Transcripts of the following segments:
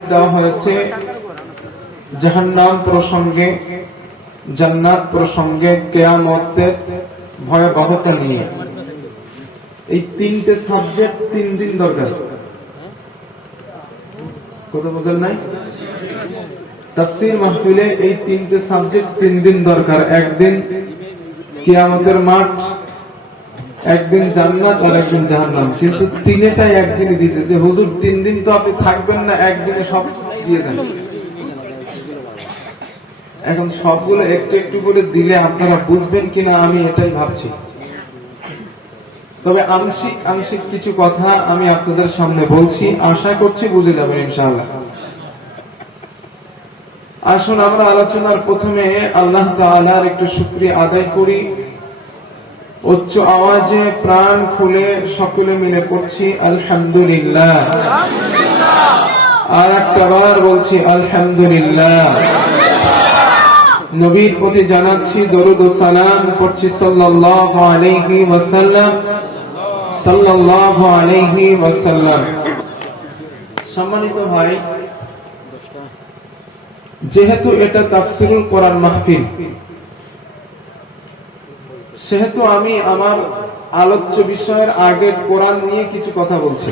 দেওয়া হয়েছে জাহান্নাম প্রসঙ্গে, জান্নাত প্রসঙ্গে, কিয়ামতের ভয়াবহতা নিয়ে। এই তিনটে সাবজেক্ট 3 দিন দরকার। কথা বুঝেন নাই? তাফসীর মাহফিলে এই তিনটে সাবজেক্ট 3 দিন দরকার। একদিন কিয়ামতের মাঠ, একদিন জান্নাত আর একদিন জাহান্নাম। কিন্তু তিনটাই একদিনে দিয়েছে যে হুজুর 3 দিন তো আপনি থাকবেন না, একদিনে সব দিয়ে দেন। এখন সবগুলো একটু একটু করে দিলে আপনারা বুঝবেন কিনা আমি এটাই ভাবছি। তবে আংশিক আংশিক কিছু কথা আমি আপনাদের সামনে বলছি, আশা করছি বুঝে যাবেন ইনশাআল্লাহ। আসুন আমরা আলোচনার প্রথমে আল্লাহ তাআলার একটু শুকরিয়া আদায় করি। উচ্চ আওয়াজে প্রাণ খুলে সকলে মিলে পড়ছি আলহামদুলিল্লাহ। আর একবার বলছি আলহামদুলিল্লাহ। নবীর প্রতি জানাচ্ছি দরুদ ও সালাম, পড়ছি সাল্লাল্লাহু আলাইহি ওয়াসাল্লাম, সাল্লাল্লাহু আলাইহি ওয়াসাল্লাম। সম্মানিত ভাই, যেহেতু এটা তাফসীরুল কোরআন মাহফিল, সেহেতু আমি আমার আলোচ্য বিষয়ের আগে কোরআন নিয়ে কিছু কথা বলছি।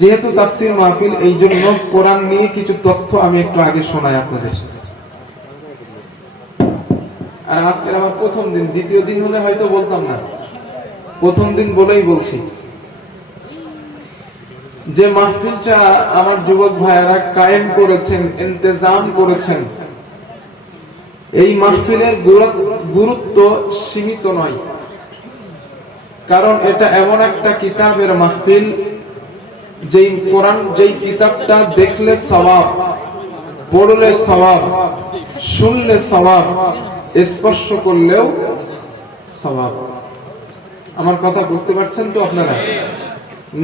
যেহেতু তাফসীর মাহফিল, এই জন্য কোরআন নিয়ে কিছু তথ্য আমি একটু আগে শোনাই আপনাদের। আর আজকের আমার প্রথম দিন, দ্বিতীয় দিন হলে হয়তো বলতাম না, প্রথম দিন বলেই বলছি যে মাহফিলটা আমার যুবক ভাইয়েরা কায়েম করেছেন, ইন্তজাম করেছেন। এই মাহফিলের গুরুত্ব সীমিত নয়, কারণ এটা এমন একটা কিতাবের মাহফিল, যেই কোরআন, যেই কিতাবটা দেখলে সওয়াব, পড়লে সওয়াব, শুনলে সওয়াব, স্পর্শ করলেও সওয়াব। আমার কথা বুঝতে পারছেন তো আপনারা?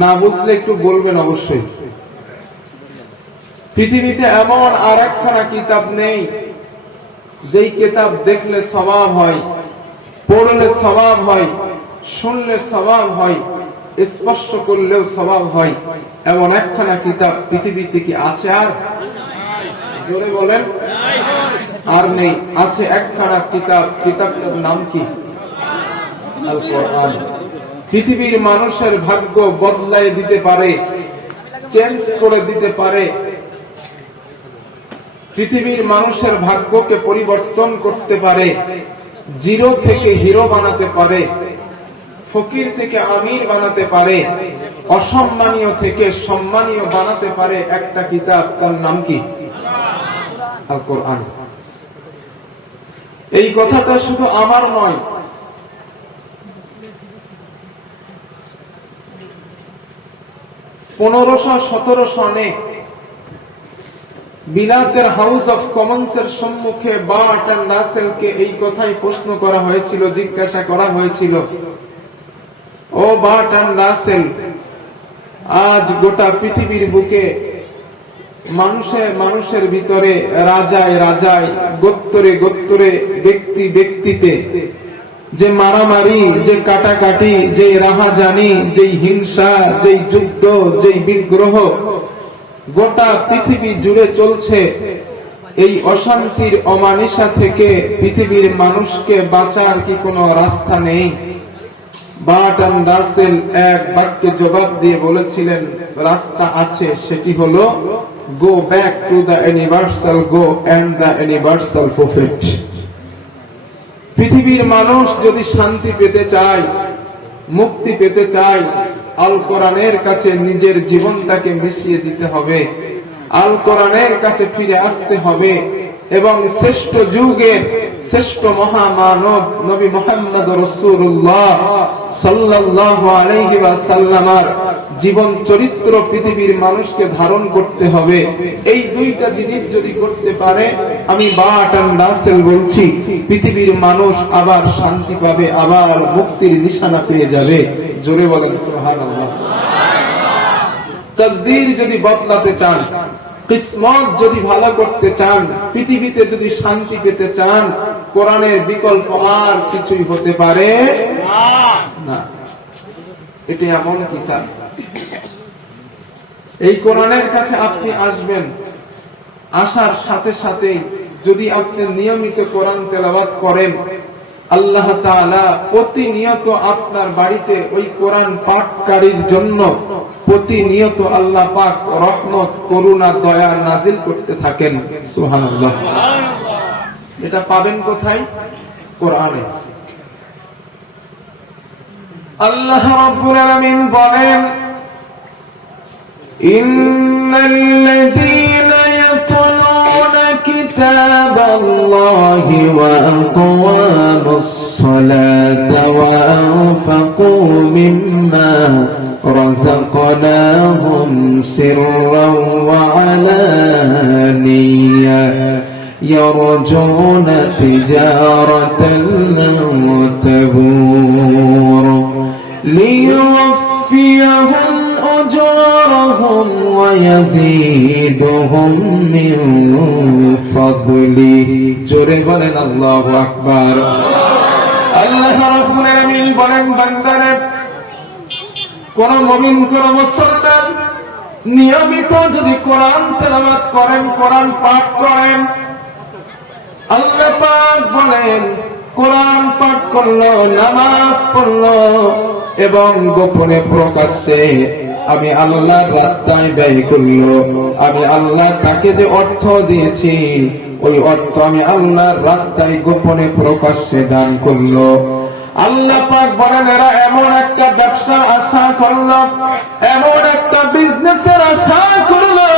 না বুঝলে একটু বলবেন অবশ্যই। পৃথিবীতে এমন আর একখানা কিতাব নেই যেই কিতাব দেখলে সওয়াব হয়, পড়লে সওয়াব হয়, শুনলে সওয়াব হয়, স্পর্শ করলেও সওয়াব হয়। এমন একখানা কিতাব পৃথিবীতে কি আছে? আর জোরে বলেন। আর নেই। আছে একখানা কিতাব, কিতাবটার নাম কি? আল কোরআন। পৃথিবীর মানুষের ভাগ্য বদলায় দিতে পারে, চেঞ্জ করে দিতে পারে। পৃথিবীর মানুষের ভাগ্যকে পরিবর্তন করতে পারে, জিরো থেকে হিরো বানাতে পারে, ফকির থেকে আমির বানাতে পারে, অসম্মানীয় থেকে সম্মানীয় বানাতে পারে একটা কিতাব। তার নাম কি? আল কোরআন। এই কথাটা শুধু আমার নয়, (1517 সনে বিলাতের হাউস অফ কমন্স এর সম্মুখে বার্টন রাসেলকে এই কথাই প্রশ্ন করা হয়েছিল, জিজ্ঞাসা করা হয়েছিল, ও বার্টন রাসেল, আজ গোটা পৃথিবীর বুকে মানুষের ভিতরে, রাজায় রাজায়, গোত্তরে গোত্তরে, ব্যক্তি ব্যক্তিতে যে মারামারি, যে কাটাকাটি, যে রাহাজানি, যে হিংসা, যে যুদ্ধ, যে বিগ্রহ গোটা পৃথিবী জুড়ে চলছে, এই অশান্তির অমানিসা থেকে পৃথিবীর মানুষকে বাঁচার কি কোনো রাস্তা নেই? বার্টন রাসেল এক বাক্যে জবাব দিয়ে বলেছিলেন, রাস্তা আছে, সেটি হলো go back to the universal go and the universal prophet. পৃথিবীর মানুষ যদি শান্তি পেতে চায়, মুক্তি পেতে চায়, আল কোরআনের কাছে নিজের জীবনটাকে মিশিয়ে দিতে হবে, আল কোরআনের কাছে ফিরে আসতে হবে এবং শ্রেষ্ঠ যুগের শ্রেষ্ঠ মহামানব নবী মুহাম্মদ রাসূলুল্লাহ সাল্লাল্লাহু আলাইহি ওয়াসাল্লামের জীবন চরিত্র পৃথিবীর মানুষকে ধারণ করতে হবে। এই দুইটা জিনিস যদি করতে পারে, আমি বার্টন রাসেল বলছি, পৃথিবীর মানুষ আবার শান্তি পাবে, আবার মুক্তির নিশানা পেয়ে যাবে। জোরে বলেন সুবহানাল্লাহ। তাকদীর যদি বদলাতে চান, কিসমত যদি ভালো করতে চান, পৃথিবীতে যদি শান্তি পেতে চান, কোরআনের বিকল্প আর কিছুই হতে পারে না। এটা এমন কিতাব এই কোরআনের কাছে আপনি আসবেন, আসার সাথে সাথে যদি আপনি নিয়মিত কোরআন তেলাওয়াত করেন, আল্লাহ তাআলা প্রতিনিয়ত আপনার বাড়িতে ওই কোরআন পাঠকারীর জন্য প্রতিনিয়ত আল্লাহ পাক রহমত, করুণা, দয়া নাজিল করতে থাকেন। সুবহানাল্লাহ। এটা পাবেন কোথায়? কোরআনে। আল্লাহ রাব্বুল আলামিন বলেন, ইন্নাল্লাযীনা ইয়াতলুনা কিতাবাল্লাহি ওয়া আকামুস সালাতা ওয়া আনফাকু মিম্মা রাযাকনাহুম সিররান ওয়া আলানিয়া يرجون تجارة لن تبور ليوفيهم أجورهم ويزيدهم من فضله জোরে বলেন আল্লাহু আকবার। আল্লাহ রাব্বুল আলামিন বলেন, বান্দারা, কোন মুমিন, কোন মুসলমান নিয়মিত যদি কোরআন তেলাওয়াত করেন, কোরআন পাঠ করেন, আল্লাহ পাক বলেন কোরআন পাঠ করলো, নামাজ পড়লো এবং গোপনে প্রকাশ্যে আমি আল্লাহর রাস্তায় ব্যয় করলো, আমি আল্লাহ তাকে যে অর্থ দিয়েছি ওই অর্থ আমি আল্লাহর রাস্তায় গোপনে প্রকাশ্যে দান করলো, আল্লাহ পাক বলেন এরা এমন একটা ব্যবসার আশা করলো, এমন একটা বিজনেসের আশা করলো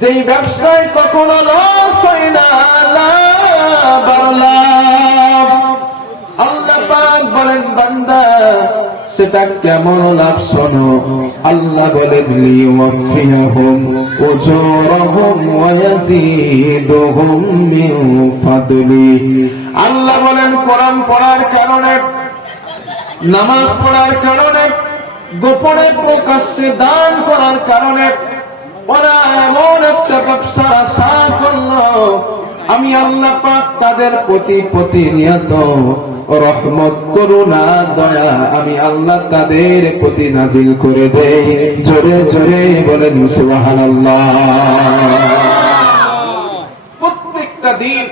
যেই ব্যবসায় কখনো লস হয় না, লাভ আর লাভ। আল্লাহ পাক বলেন, বান্দা সেটা কেমন লাভ শোনো। আল্লাহ বলেন, লিওয়াফিয়াহুম উজুরহুম ওয়া ইয়াজিদুহুম মিন ফাদলি। আল্লাহ বলেন কোরআন পড়ার কারণে, নামাজ পড়ার কারণে, গোপনে প্রকাশ্যে দান করার কারণে ওরা এমন একটা ব্যবসা আশা করলো, আমি আল্লাহ পাক তাদের প্রতি প্রতিনিয়ত রহমত, করুণা, দয়া আমি আল্লাহ তাদের প্রতি নাজিল করে দেই। জোরে জোরে বলেন সুবহানাল্লাহ। প্রত্যেকটা দিন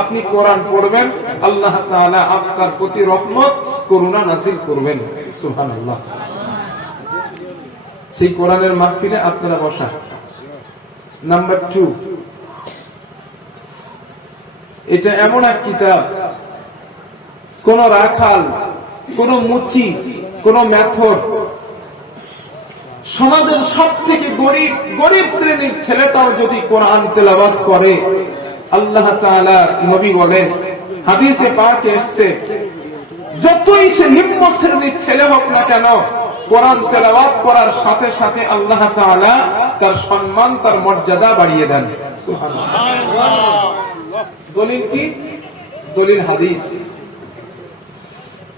আপনি কোরআন পড়বেন, আল্লাহ তাআলা আপনার প্রতি রহমত, করুণা নাজিল করবেন। সুবহানাল্লাহ। সেই কোরআনের মাহফিলে আপনারা বসা। নাম্বার 2, এটা এমন এক কিতাব, কোন রাখাল, কোন মুচি, কোন মেথর, সমাজের সব থেকে গরিব শ্রেণীর ছেলেটাও যদি কোরআন তেলাওয়াত করে, আল্লাহ তাআলা নবী বলেন, হাদিসে পাকে এসেছে, যতই সে নিম্ন শ্রেণীর ছেলে হোক না কেন, কোরআন তেলাওয়াত করার সাথে সাথে আল্লাহ তাআলা তার সম্মান, তার মর্যাদা বাড়িয়ে দেন। সুবহানাল্লাহ। দলিল কি? দলিল হাদিস।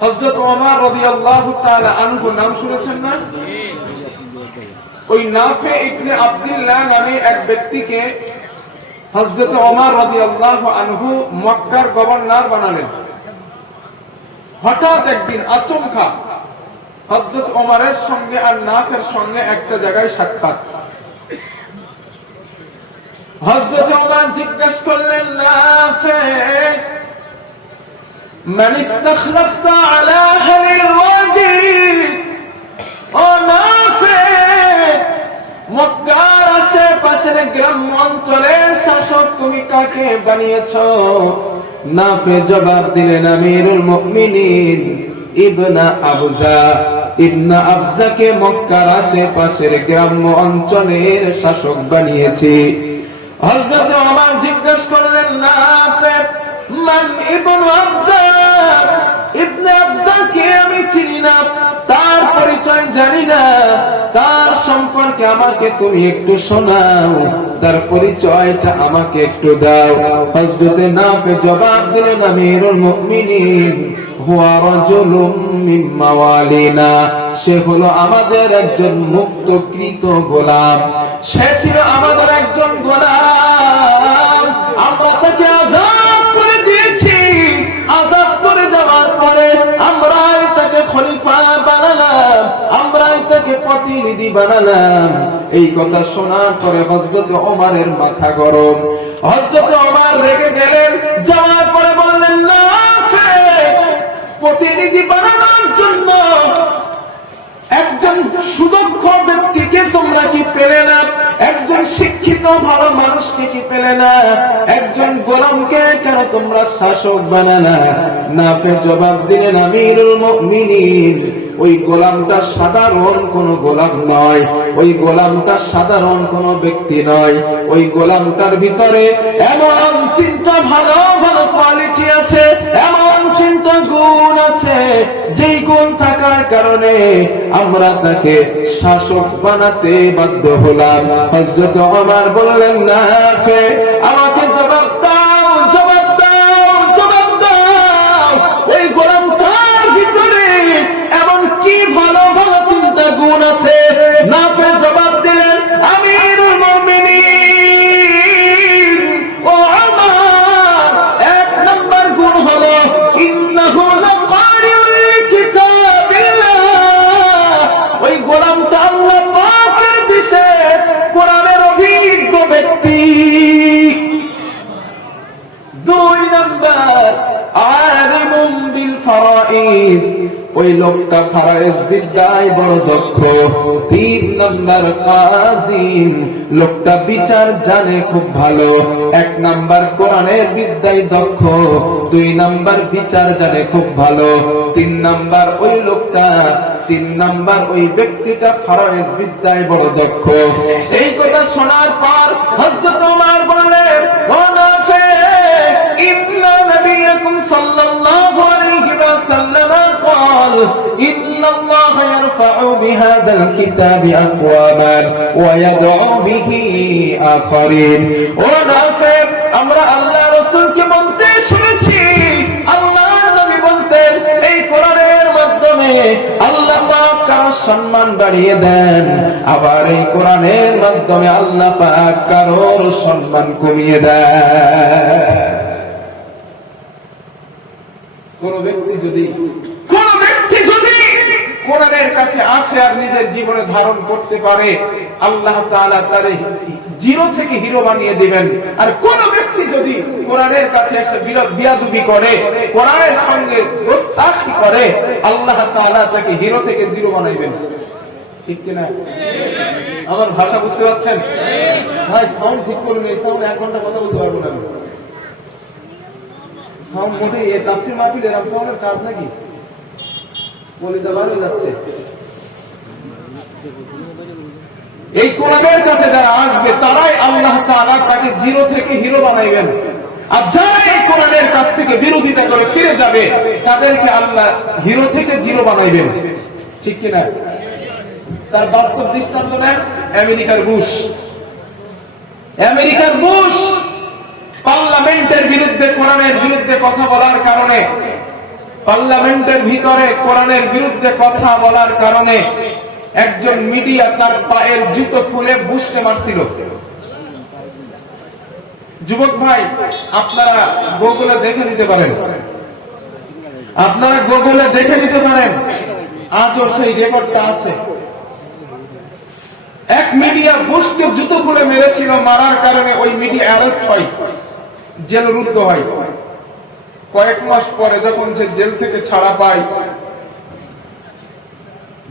হযরত ওমর রাদিয়াল্লাহু তাআলা আনহু নাম শুনেছেন না? ওই নাফে ইবনে আব্দুল্লাহ নামে এক ব্যক্তিকে হযরত ওমর রাদিয়াল্লাহু আনহু মক্কার গভর্নর বানালেন। হঠাৎ একদিন আচমকা হযরত ওমরের সঙ্গে আর নাফের সঙ্গে একটা জায়গায় সাক্ষাৎ। হযরত ওমর জিজ্ঞেস করলেন, নাফে, মান ইস্তাখলাফতা আলা আহলিল ওয়াদি? ও নাফে, মক্কার আশেপাশের গ্রাম্য অঞ্চলের শাসক তুমি কাকে বানিয়েছো? নাফে জবাব দিলেন, আমিরুল মুমিনিন ইবনা আবজা, ইবনা আবজাকে মক্কার আশেপাশের গ্রাম্য অঞ্চলের শাসক বানিয়েছি। হযরত ওমর জিজ্ঞেস করলেন, নাফে, মান ইবনু আবজা? ইবনে আবজাকে আমি চিনি না, তার পরিচয় জানি না, তার সম্পর্কে আমাকে তুমি একটু শোনাও, তার পরিচয়টা আমাকে একটু দাও। হযরত নাফে জবাব দিলেন, আমিরুল মুমিনিন হুয়া রাজুলুম মিন মাওয়ালিনা, সে হলো আমাদের একজন মুক্তকৃত গোলাম, সে ছিল আমাদের একজন গোলাম, আমরা তাকে আযাব করে দিয়েছি, আযাব করে দেওয়ার পরে আমরাই তাকে খলিফা বানালাম, আমরাই তাকে প্রতিনিধি প্রতিনিধি বানালাম। এই কথা শোনার পরে হযরত ওমরের মাথা গরম। হযরত ওমর রেগে গেলেন, যাওয়ার পরে বললেন, না প্রতিনিধি বানানোর জন্য একজন সুদক্ষ ব্যক্তিকে তোমরা কি পেলে না? একজন শিক্ষিত ভালো মানুষকে কি পেলে না? একজন গোলামকে কেন তোমরা শাসক বানালা? নাফে জবাব দিলেন, আমিরুল মুমিনিন, ওই গোলামটা সাধারণ কোন গোলাম নয়, ওই গোলামটা সাধারণ কোন ব্যক্তি নয়। ওই গোলামটার ভিতরে এমন চিন্তা, ভালো ভালো কোয়ালিটি আছে, এমন চিন্তা গুণ আছে, যেই গুণ থাকার কারণে আমরা তাকে শাসক বানাতে বাধ্য হলাম। হযরত ওমর বললেন, না আমাকে জবাব দাও, জবাব দাও, জবাব দাও, ওই গোলামটার ভিতরে এমন কি ভালো ভালো চিন্তা গুণ আছে? না জবাব দিলেন, আমিরুল মুমিনিন ও ওমর, এক নম্বর গুণ হলো ইন্নাহু লাকারিউল কিতাবিল্লাহ, ওই গোলামটা আল্লাহ পাকের বিশেষ কোরআনের অভিজ্ঞ ব্যক্তি। দুই নম্বর আলিমুম বিল ফারাইজ, ওই লোকটা ফারাইজ বিদ্যায় বড় দক্ষ। তিন নম্বর কাযিম, লোকটা বিচার জানে খুব ভালো। এক নম্বর কোরআনের বিদ্যায় দক্ষ, দুই নম্বর বিচার জানে খুব ভালো, তিন নম্বর ওই লোকটা, তিন নম্বর ওই ব্যক্তিটা ফারাইজ বিদ্যায় বড় দক্ষ। এই কথা শোনার পর হযরত ওমর বললেন, ও নাফে, ইন্না নবিয়াকুম সাল্লাল্লাহু আলাইহি ওয়াসাল্লাম قال إن الله يرفع بهذا الكتاب أقواما ويدعو به آخرين। ونافع আমরা আল্লাহ রাসূলকে বলতে শুনেছি, আল্লাহর নবী বলতেন, এই কোরআনের মাধ্যমে আল্লাহ পাক কারো সম্মান বাড়িয়ে দেন, আবার এই কোরআনের মাধ্যমে আল্লাহ পাক কারোর সম্মান কমিয়ে দেন। কোন ব্যক্তি যদি কোরআনের কাছে আসে আর নিজের জীবনে ধারণ করতে পারে, আল্লাহ তাআলা তারে জিরো থেকে হিরো বানিয়ে দিবেন। আর কোন ব্যক্তি যদি কোরআনের কাছে এসে বিয়াদবি করে, কোরআনের সঙ্গে গোস্তাখি করে, আল্লাহ তাআলা তাকে হিরো থেকে জিরো বানাইবেন। ঠিক কিনা? আমার ভাষা বুঝতে পারছেন? ভাই সাউন্ড ঠিক করুন, এই সাউন্ড 1 ঘন্টা কথা বলতে পারবো না। সাউন্ড মোটেই এই তাফসীর মাহফিলের আপনাদের কাজ নাকি? এই কোরআনের কাছে যারা আসবে তারাই আল্লাহ তাআলা তাকে জিরো থেকে হিরো বানাইবেন। আর যারা এই কোরআনের কাছ থেকে বিরোধিতা করে ফিরে যাবে, তাদেরকে আল্লাহ হিরো থেকে জিরো বানাইবেন। ঠিক কিনা? তার বাস্তব দৃষ্টান্ত নেন আমেরিকার বুশ। আমেরিকার বুশ পার্লামেন্টের বিরুদ্ধে, কোরআনের বিরুদ্ধে কথা বলার কারণে, পার্লামেন্টের ভিতরে কোরআনের বিরুদ্ধে কথা বলার কারণে একজন মিডিয়া তার পায়ের জুতো খুলে বুশকে মারছিল। যুবক ভাই, আপনারা গুগলে দেখে নিতে পারেন, আপনারা গুগলে দেখে নিতে পারেন, আজও সেই রেকর্ডটা আছে। এক মিডিয়া বুশকে জুতো খুলে মেরেছিল, মারার কারণে ওই মিডিয়া অ্যারেস্ট হয়, জেলরুদ্ধ হয়। কয়েক মাস পরে যখন সে জেল থেকে ছাড়া পায়,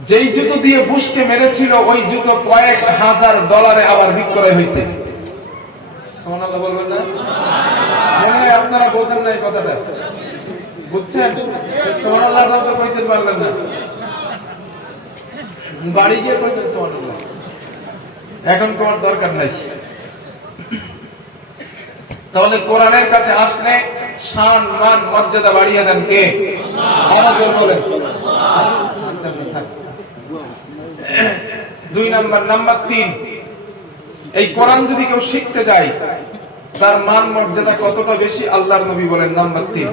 যেই জুতো দিয়ে বুশকে মেরেছিল ওই জুতো কয়েক হাজার ডলারে আবার বিক্রয় হয়েছে। সুবহানাল্লাহ বলবেন না? মনে আপনারা বোঝেন না এই কথাটা, বুঝছেন? সুবহানাল্লাহ তো কইতে পারলেন না, বাড়ি গিয়ে কইতেন সুবহানাল্লাহ, এখন কোন দরকার নাই। তাহলে কোরআনের কাছে আসলে শান মান মর্যাদা বাড়িয়ে দেন কে? আল্লাহ। বলেন দুই নাম্বার, নাম্বার 3, এই কোরআন যদি কেউ শিখতে যায় তার মান মর্যাদা কতটা বেশি, আল্লাহর নবী বলেন নাম্বার 3।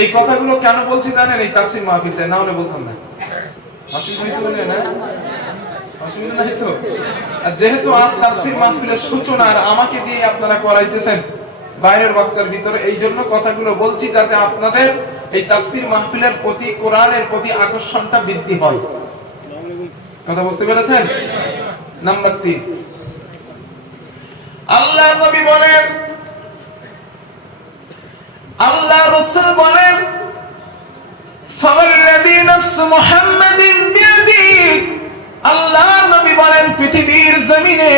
এই কথাগুলো কেন বলছি জানেন? এই তাফসীর মাহফিলে না হলে বলতাম না। অসুবিধা হলো না? অসুবিধা নাই তো? আর যেহেতু আজ তাফসীর মাহফিলের সূচনা আর আমাকে দিয়ে আপনারা করাইতেছেন বাইরের বক্তার ভিতরে, এই জন্য কথাগুলো বলছি যাতে আপনাদের এই তাফসীর মাহফিলের প্রতি, কোরআনের প্রতি আকর্ষণটা বৃদ্ধি হয়। কথা বুঝতে পেরেছেন? নাম্বার 3, আল্লাহ নবী বলেন, আল্লাহ রাসূল বলেন, ফাওয়াল্লাযী নাফসু মুহাম্মাদিন বিয়াদিহি, আল্লাহ নবী বলেন, পৃথিবীর জমিনে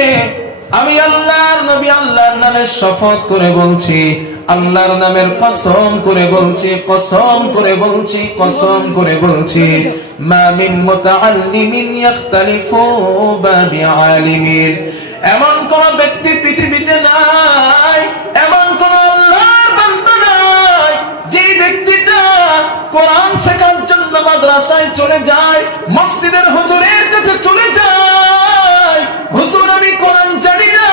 আমি আল্লাহর নবী আল্লাহর নামে শপথ করে বলছি, আল্লাহর নামের কসম করে বলছি, কসম করে বলছি, কসম করে বলছি, মা মিন মুতাআল্লিমিন ইখতালিফু বিআলিমিন, এমন কোন ব্যক্তি পৃথিবীতে নাই, এমন কোন আল্লাহর বান্দা নাই যে ব্যক্তিটা কোরআন শেখার জন্য মাদ্রাসায় চলে যায়, মসজিদের হুজুরের কাছে চলে যায়, হুজুর আমি কোরআন জানি না,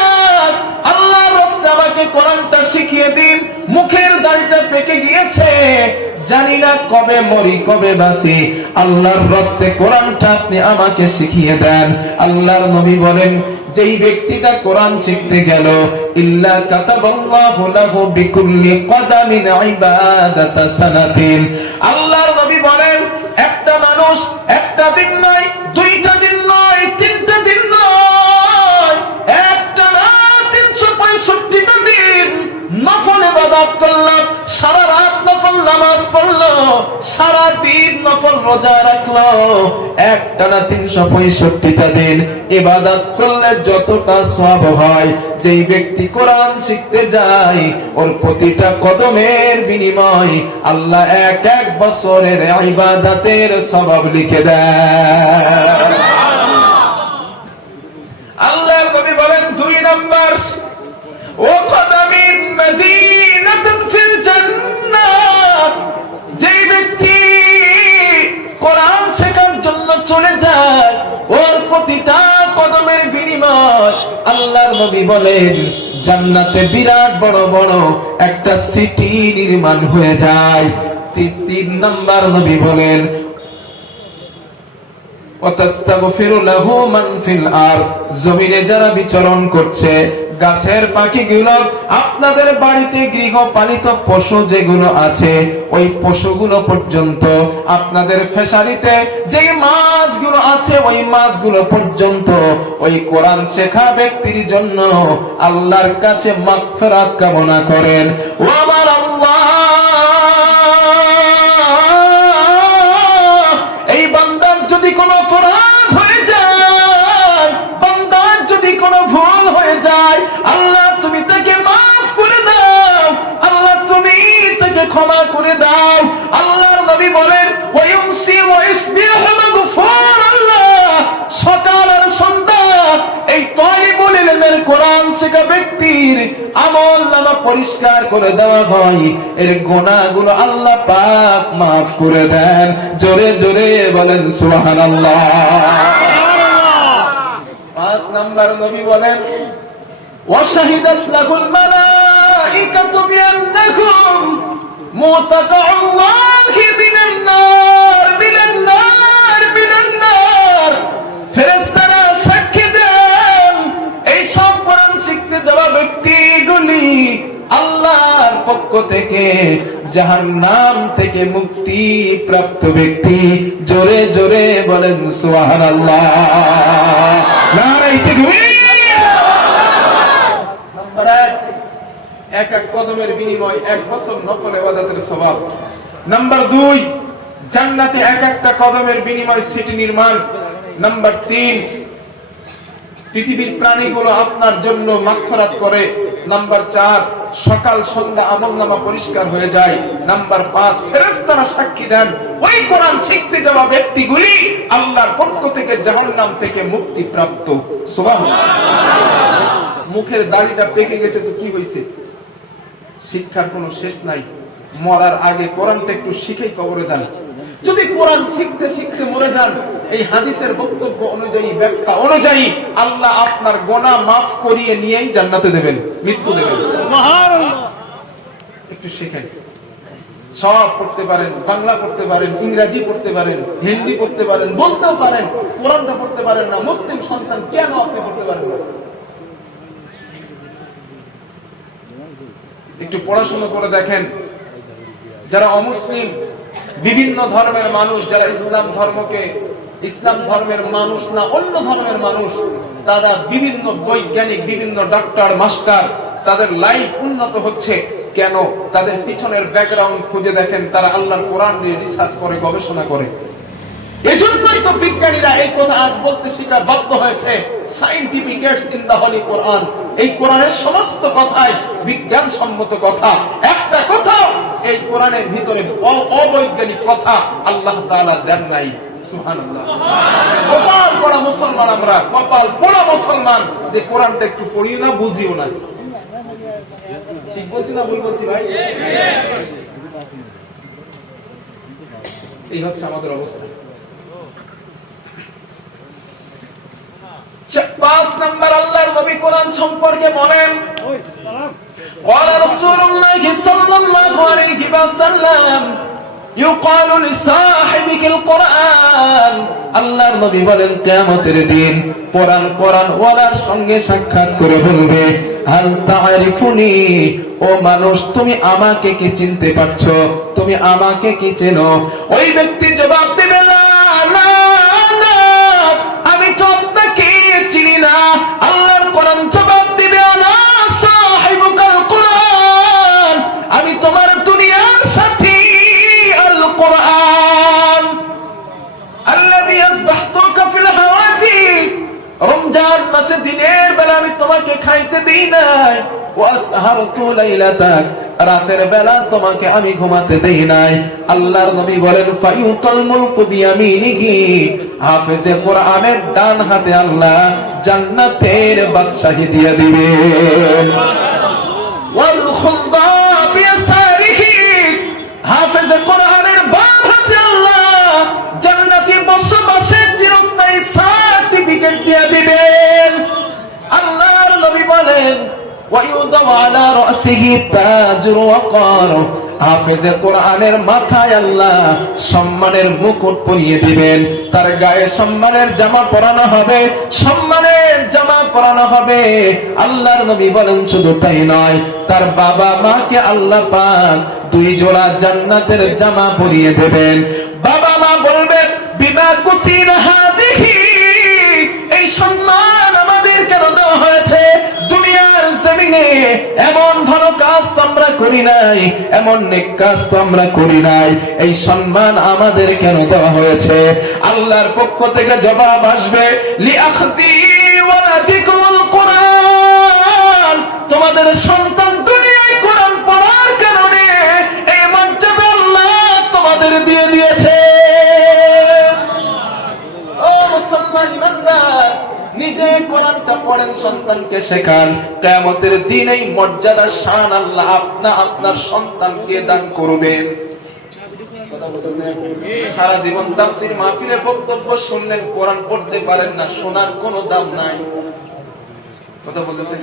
আল্লাহর রাস্তায় আমাকে কোরআনটা শিখিয়ে দিন, মুখের দাড়িটা পেকে গিয়েছে, জানি না কবে মরি কবে বাঁচি, আল্লাহর রাস্তায় কোরআনটা আপনি আমাকে শিখিয়ে দেন। আল্লাহর নবী বলেন, যেই ব্যক্তিটা কোরআন শিখতে গেল, ইল্লা কাতাবাল্লাহু লাহু বিকুল্লি কদামিন ইবাদাতা সানাতিন, আল্লাহর নবী বলেন, একটা মানুষ একটা দিন নয়, দুইটা দিন নয়, তিনটা দিন নয়, একটা না 365টা দিন নফল ইবাদত করলো, সারা রাত নফল নামাজ পড়লো, সারা দিন নফল রোজা রাখলো, একটানা 365টা দিন ইবাদত করলে যতটা সওয়াব হয়, যেই ব্যক্তি কোরআন শিখতে যায় ওর প্রতিটা কদমের বিনিময় আল্লাহ এক এক বছরের ইবাদতের সওয়াব লিখে দেয়। আল্লাহর নবী বলেন, 2 নাম্বার, ও কদামিন মদিনাতুন ফিল জান্নাহ, যেই ব্যক্তি কোরআন শেখার জন্য চলে যায় ওর প্রতিটা কদমের বিনিময় আল্লাহর নবী বলেন জান্নাতে বিরাট বড় বড় একটা সিটি নির্মাণ হয়ে যায়। 3 নাম্বার নবী বলেন, ওয়াতাস্তাগফিরু লাহু মান ফিল আরদ, জমিনে যারা বিচরণ করছে, গাছের পাখিগুলো, আপনাদের বাড়িতে গৃহপালিত পশু যেগুলো আছে, ওই পশুগুলো পর্যন্ত, আপনাদের ফিশারিতে যে মাছগুলো আছে, ওই মাছগুলো পর্যন্ত ওই কোরআন শেখা ব্যক্তির জন্য আল্লাহর কাছে মাগফিরাত কামনা করেন। ও আমার আল্লাহ, এই বান্দার যদি কোনো অপরাধ হয়ে যায়, বান্দার যদি কোনো ভুল হয়ে যায়, আল্লাহ তুমি তাকে মাফ করে দাও, আল্লাহ তুমি তাকে ক্ষমা করে দাও। আল্লাহর নবী বলেন, ওয়ায়ুমসি ওয়াইসবিহু মাগফুর, আল্লাহ সকাল আর সন্ধ্যা এই তালিবুল ইলমের কোরআন শেখা ব্যক্তির আমলনামা পরিষ্কার করে দেওয়া হয়, এর গুনাহগুলো আল্লাহ পাক মাফ করে দেন। জোরে জোরে বলেন সুবহানাল্লাহ। 5 নাম্বার নবী বলেন, ওয়াশাহিদাত লাহুল মালাইকাতু বিআন্নাকুম মুতাকাল্লাহি বিনান নার বিনান নার বিনান নার, ফেরেশতারা সাক্ষী দেন এই সব কোরআন শিখতে যাওয়া ব্যক্তিগুলি আল্লাহর পক্ষ থেকে জাহান্নাম থেকে মুক্তি প্রাপ্ত ব্যক্তি। জোরে জোরে বলেন সুবহানাল্লাহ। নারে তাকবীর। নাম্বার 1, এক এক কদমের বিনিময় 1 বছর নফল ইবাদতের সওয়াব। নাম্বার 2, জান্নাতে এক একটা কদমের বিনিময় সিটি নির্মাণ। নাম্বার 3, পৃথিবীর প্রাণীগুলো আপনার জন্য মাগফিরাত করে। নাম্বার 4, সকাল সন্ধ্যা আমলনামা পরিষ্কার হয়ে যায়। নাম্বার 5, ফেরেশতারা সাক্ষী দেন ওই কোরআন শিখতে যাওয়া ব্যক্তিগুলি আল্লাহর পক্ষ থেকে জাহান্নাম থেকে মুক্তি প্রাপ্ত। সুবহানাল্লাহ। মুখের দাড়িটা পেকে গেছে তো কি হইছে? শিক্ষার কোনো শেষ নাই। মরার আগে কোরআনটা একটু শিখেই কবরে যান। যদি কোরআন শিখতে শিখতে মরে যান, এই হাদিসের বক্তব্য অনুযায়ী, ব্যাখ্যা অনুযায়ী আল্লাহ আপনার গুনাহ মাফ করিয়ে নিয়েই জান্নাতে দেবেন, মৃত্যু দেবেন। সুবহানাল্লাহ। একটু শিখেন। সব পড়তে পারেন, বাংলা পড়তে পারেন, ইংরেজি পড়তে পারেন, হিন্দি পড়তে পারেন, বলতেও পারেন, কোরআনটা পড়তে পারেন না, মুসলিম সন্তান কেন আপনি পড়তে পারেন না? একটু পড়াশোনা করে দেখেন। যারা অমুসলিম, বিভিন্ন ধর্মের মানুষ যারা ইসলাম ধর্মকে ইসলাম ধর্মের মানুষ না অন্য ধর্মের মানুষ, তারা বিভিন্ন বৈজ্ঞানিক, বিভিন্ন ডক্টর, মাস্টার, তাদের লাইফ উন্নত হচ্ছে কেন? তাদের পিছনের ব্যাকগ্রাউন্ড খুঁজে দেখেন, তারা আল্লাহর কোরআন নিয়ে রিসার্চ করে, গবেষণা করে। এজন্যই তো বিজ্ঞানীরা এই কথা আজ বলতে স্বীকার বাধ্য হয়েছে, সায়েন্টিফিকেটস ইন দা হলি কোরআন। এই কোরআনের সমস্ত কথাই বিজ্ঞানসম্মত কথা, একটা কথা এই কোরআনের ভিতরে অবৈজ্ঞানিক কথা আল্লাহ তাআলা দেন নাই। সুবহানাল্লাহ। কপাল পড়া মুসলমান আমরা, কপাল পড়া মুসলমান যে কোরআনটা একটু পড়িও না, বুঝিও না। ঠিক বলছি না ভুল বলছি ভাই? এই হচ্ছে আমাদের অবস্থা। 5 নাম্বার আল্লাহর নবী কোরআন সম্পর্কে বলেন, قال رسول الله صلى الله عليه وسلم يقال لصاحبك القرآن। আল্লাহর নবী বলেন কিয়ামতের দিন কোরআন ওয়ালার সঙ্গে সাক্ষাৎ করে বলবে, হাল তা'রিফুনি, ও মানুষ তুমি আমাকে কি চিনতে পারছো? তুমি আমাকে কি চেনো? ওই ব্যক্তি জবাব দেবে, না আমি তো আপনাকে চিনি না। আল্লাহর কোরআন জবাব দিবে, না সাহিবুকাল কোরআন, আমি তোমার দুনিয়ার সাথী আল কোরআন আল্লাযী আসবাহতুকা ফিল হাওয়াজিজ। রমজান মাসে দিনের বেলা আমি তোমাকে খাইতে দেই নাই, ওয়াসহারতু লাইলাতাক, রাতের বেলা তোমাকে আমি ঘুমাতে দেই নাই। আল্লাহর নবী বলেন, ফায়ুতাল মুলকু বিয়ামিনিহি, হাফেজে কোরআনের ডান হাতে আল্লাহ জান্নাতের বাদশাহী দিয়ে দিবেন। ওয়াল খুলবা বিয়াসারিহি, হাফেজে কোরআনের বাম হাতে আল্লাহ জান্নাতে বসবাসের চিরস্থায়ী সার্টিফিকেট দিয়ে দিবেন। আল্লাহর নবী বলেন, ওয়ায়ুদাউ আলা রাসিহি তাজুর ওয়াকার, হাফেজে কোরআনের মাথায় আল্লাহ সম্মানের মুকুট পরিয়ে দিবেন। তার গায়ে সম্মানের জামা পরানো হবে, সম্মানের জামা পরানো হবে। আল্লাহর নবী বলেন, শুধু তাই নয়, তার বাবা মাকে আল্লাহ পাক 2 জোড়া জান্নাতের জামা পরিয়ে দেবেন। বাবা মা বলবে, বিমা কুসিনা হাদিহি, এই সম্মান আমাদের কেন দেওয়া হয়েছে? দুনিয়ার জমিনে এমন ভালো কাজ তো আমরা করি নাই, এমন নেক কাজ তো আমরা করি নাই, এই সম্মান আমাদের কেন দেওয়া হয়েছে? আল্লাহর পক্ষ থেকে জবাব আসবে, লিআখদি ওয়ালাদিকুমুল কোরআন, তোমাদের সন্তান দুনিয়ায় কোরআন পড়ার কারণে এই মর্যাদা আল্লাহ তোমাদের দিয়ে দিয়েছে। ও মুসলমান ইমানদার, নিজে কোরআনটা পড়েন, সন্তানকে শেখান। কিয়ামতের দিন এই মর্যাদা শান আল্লাহ আপনার সন্তানকে দান করবেন। সারা জীবন তাফসীর মাহফিলে বক্তব্য শুনলেন, কোরআন পড়তে পারেন না, শোনার কোনো দাম নাই। কথা বলতেছেন?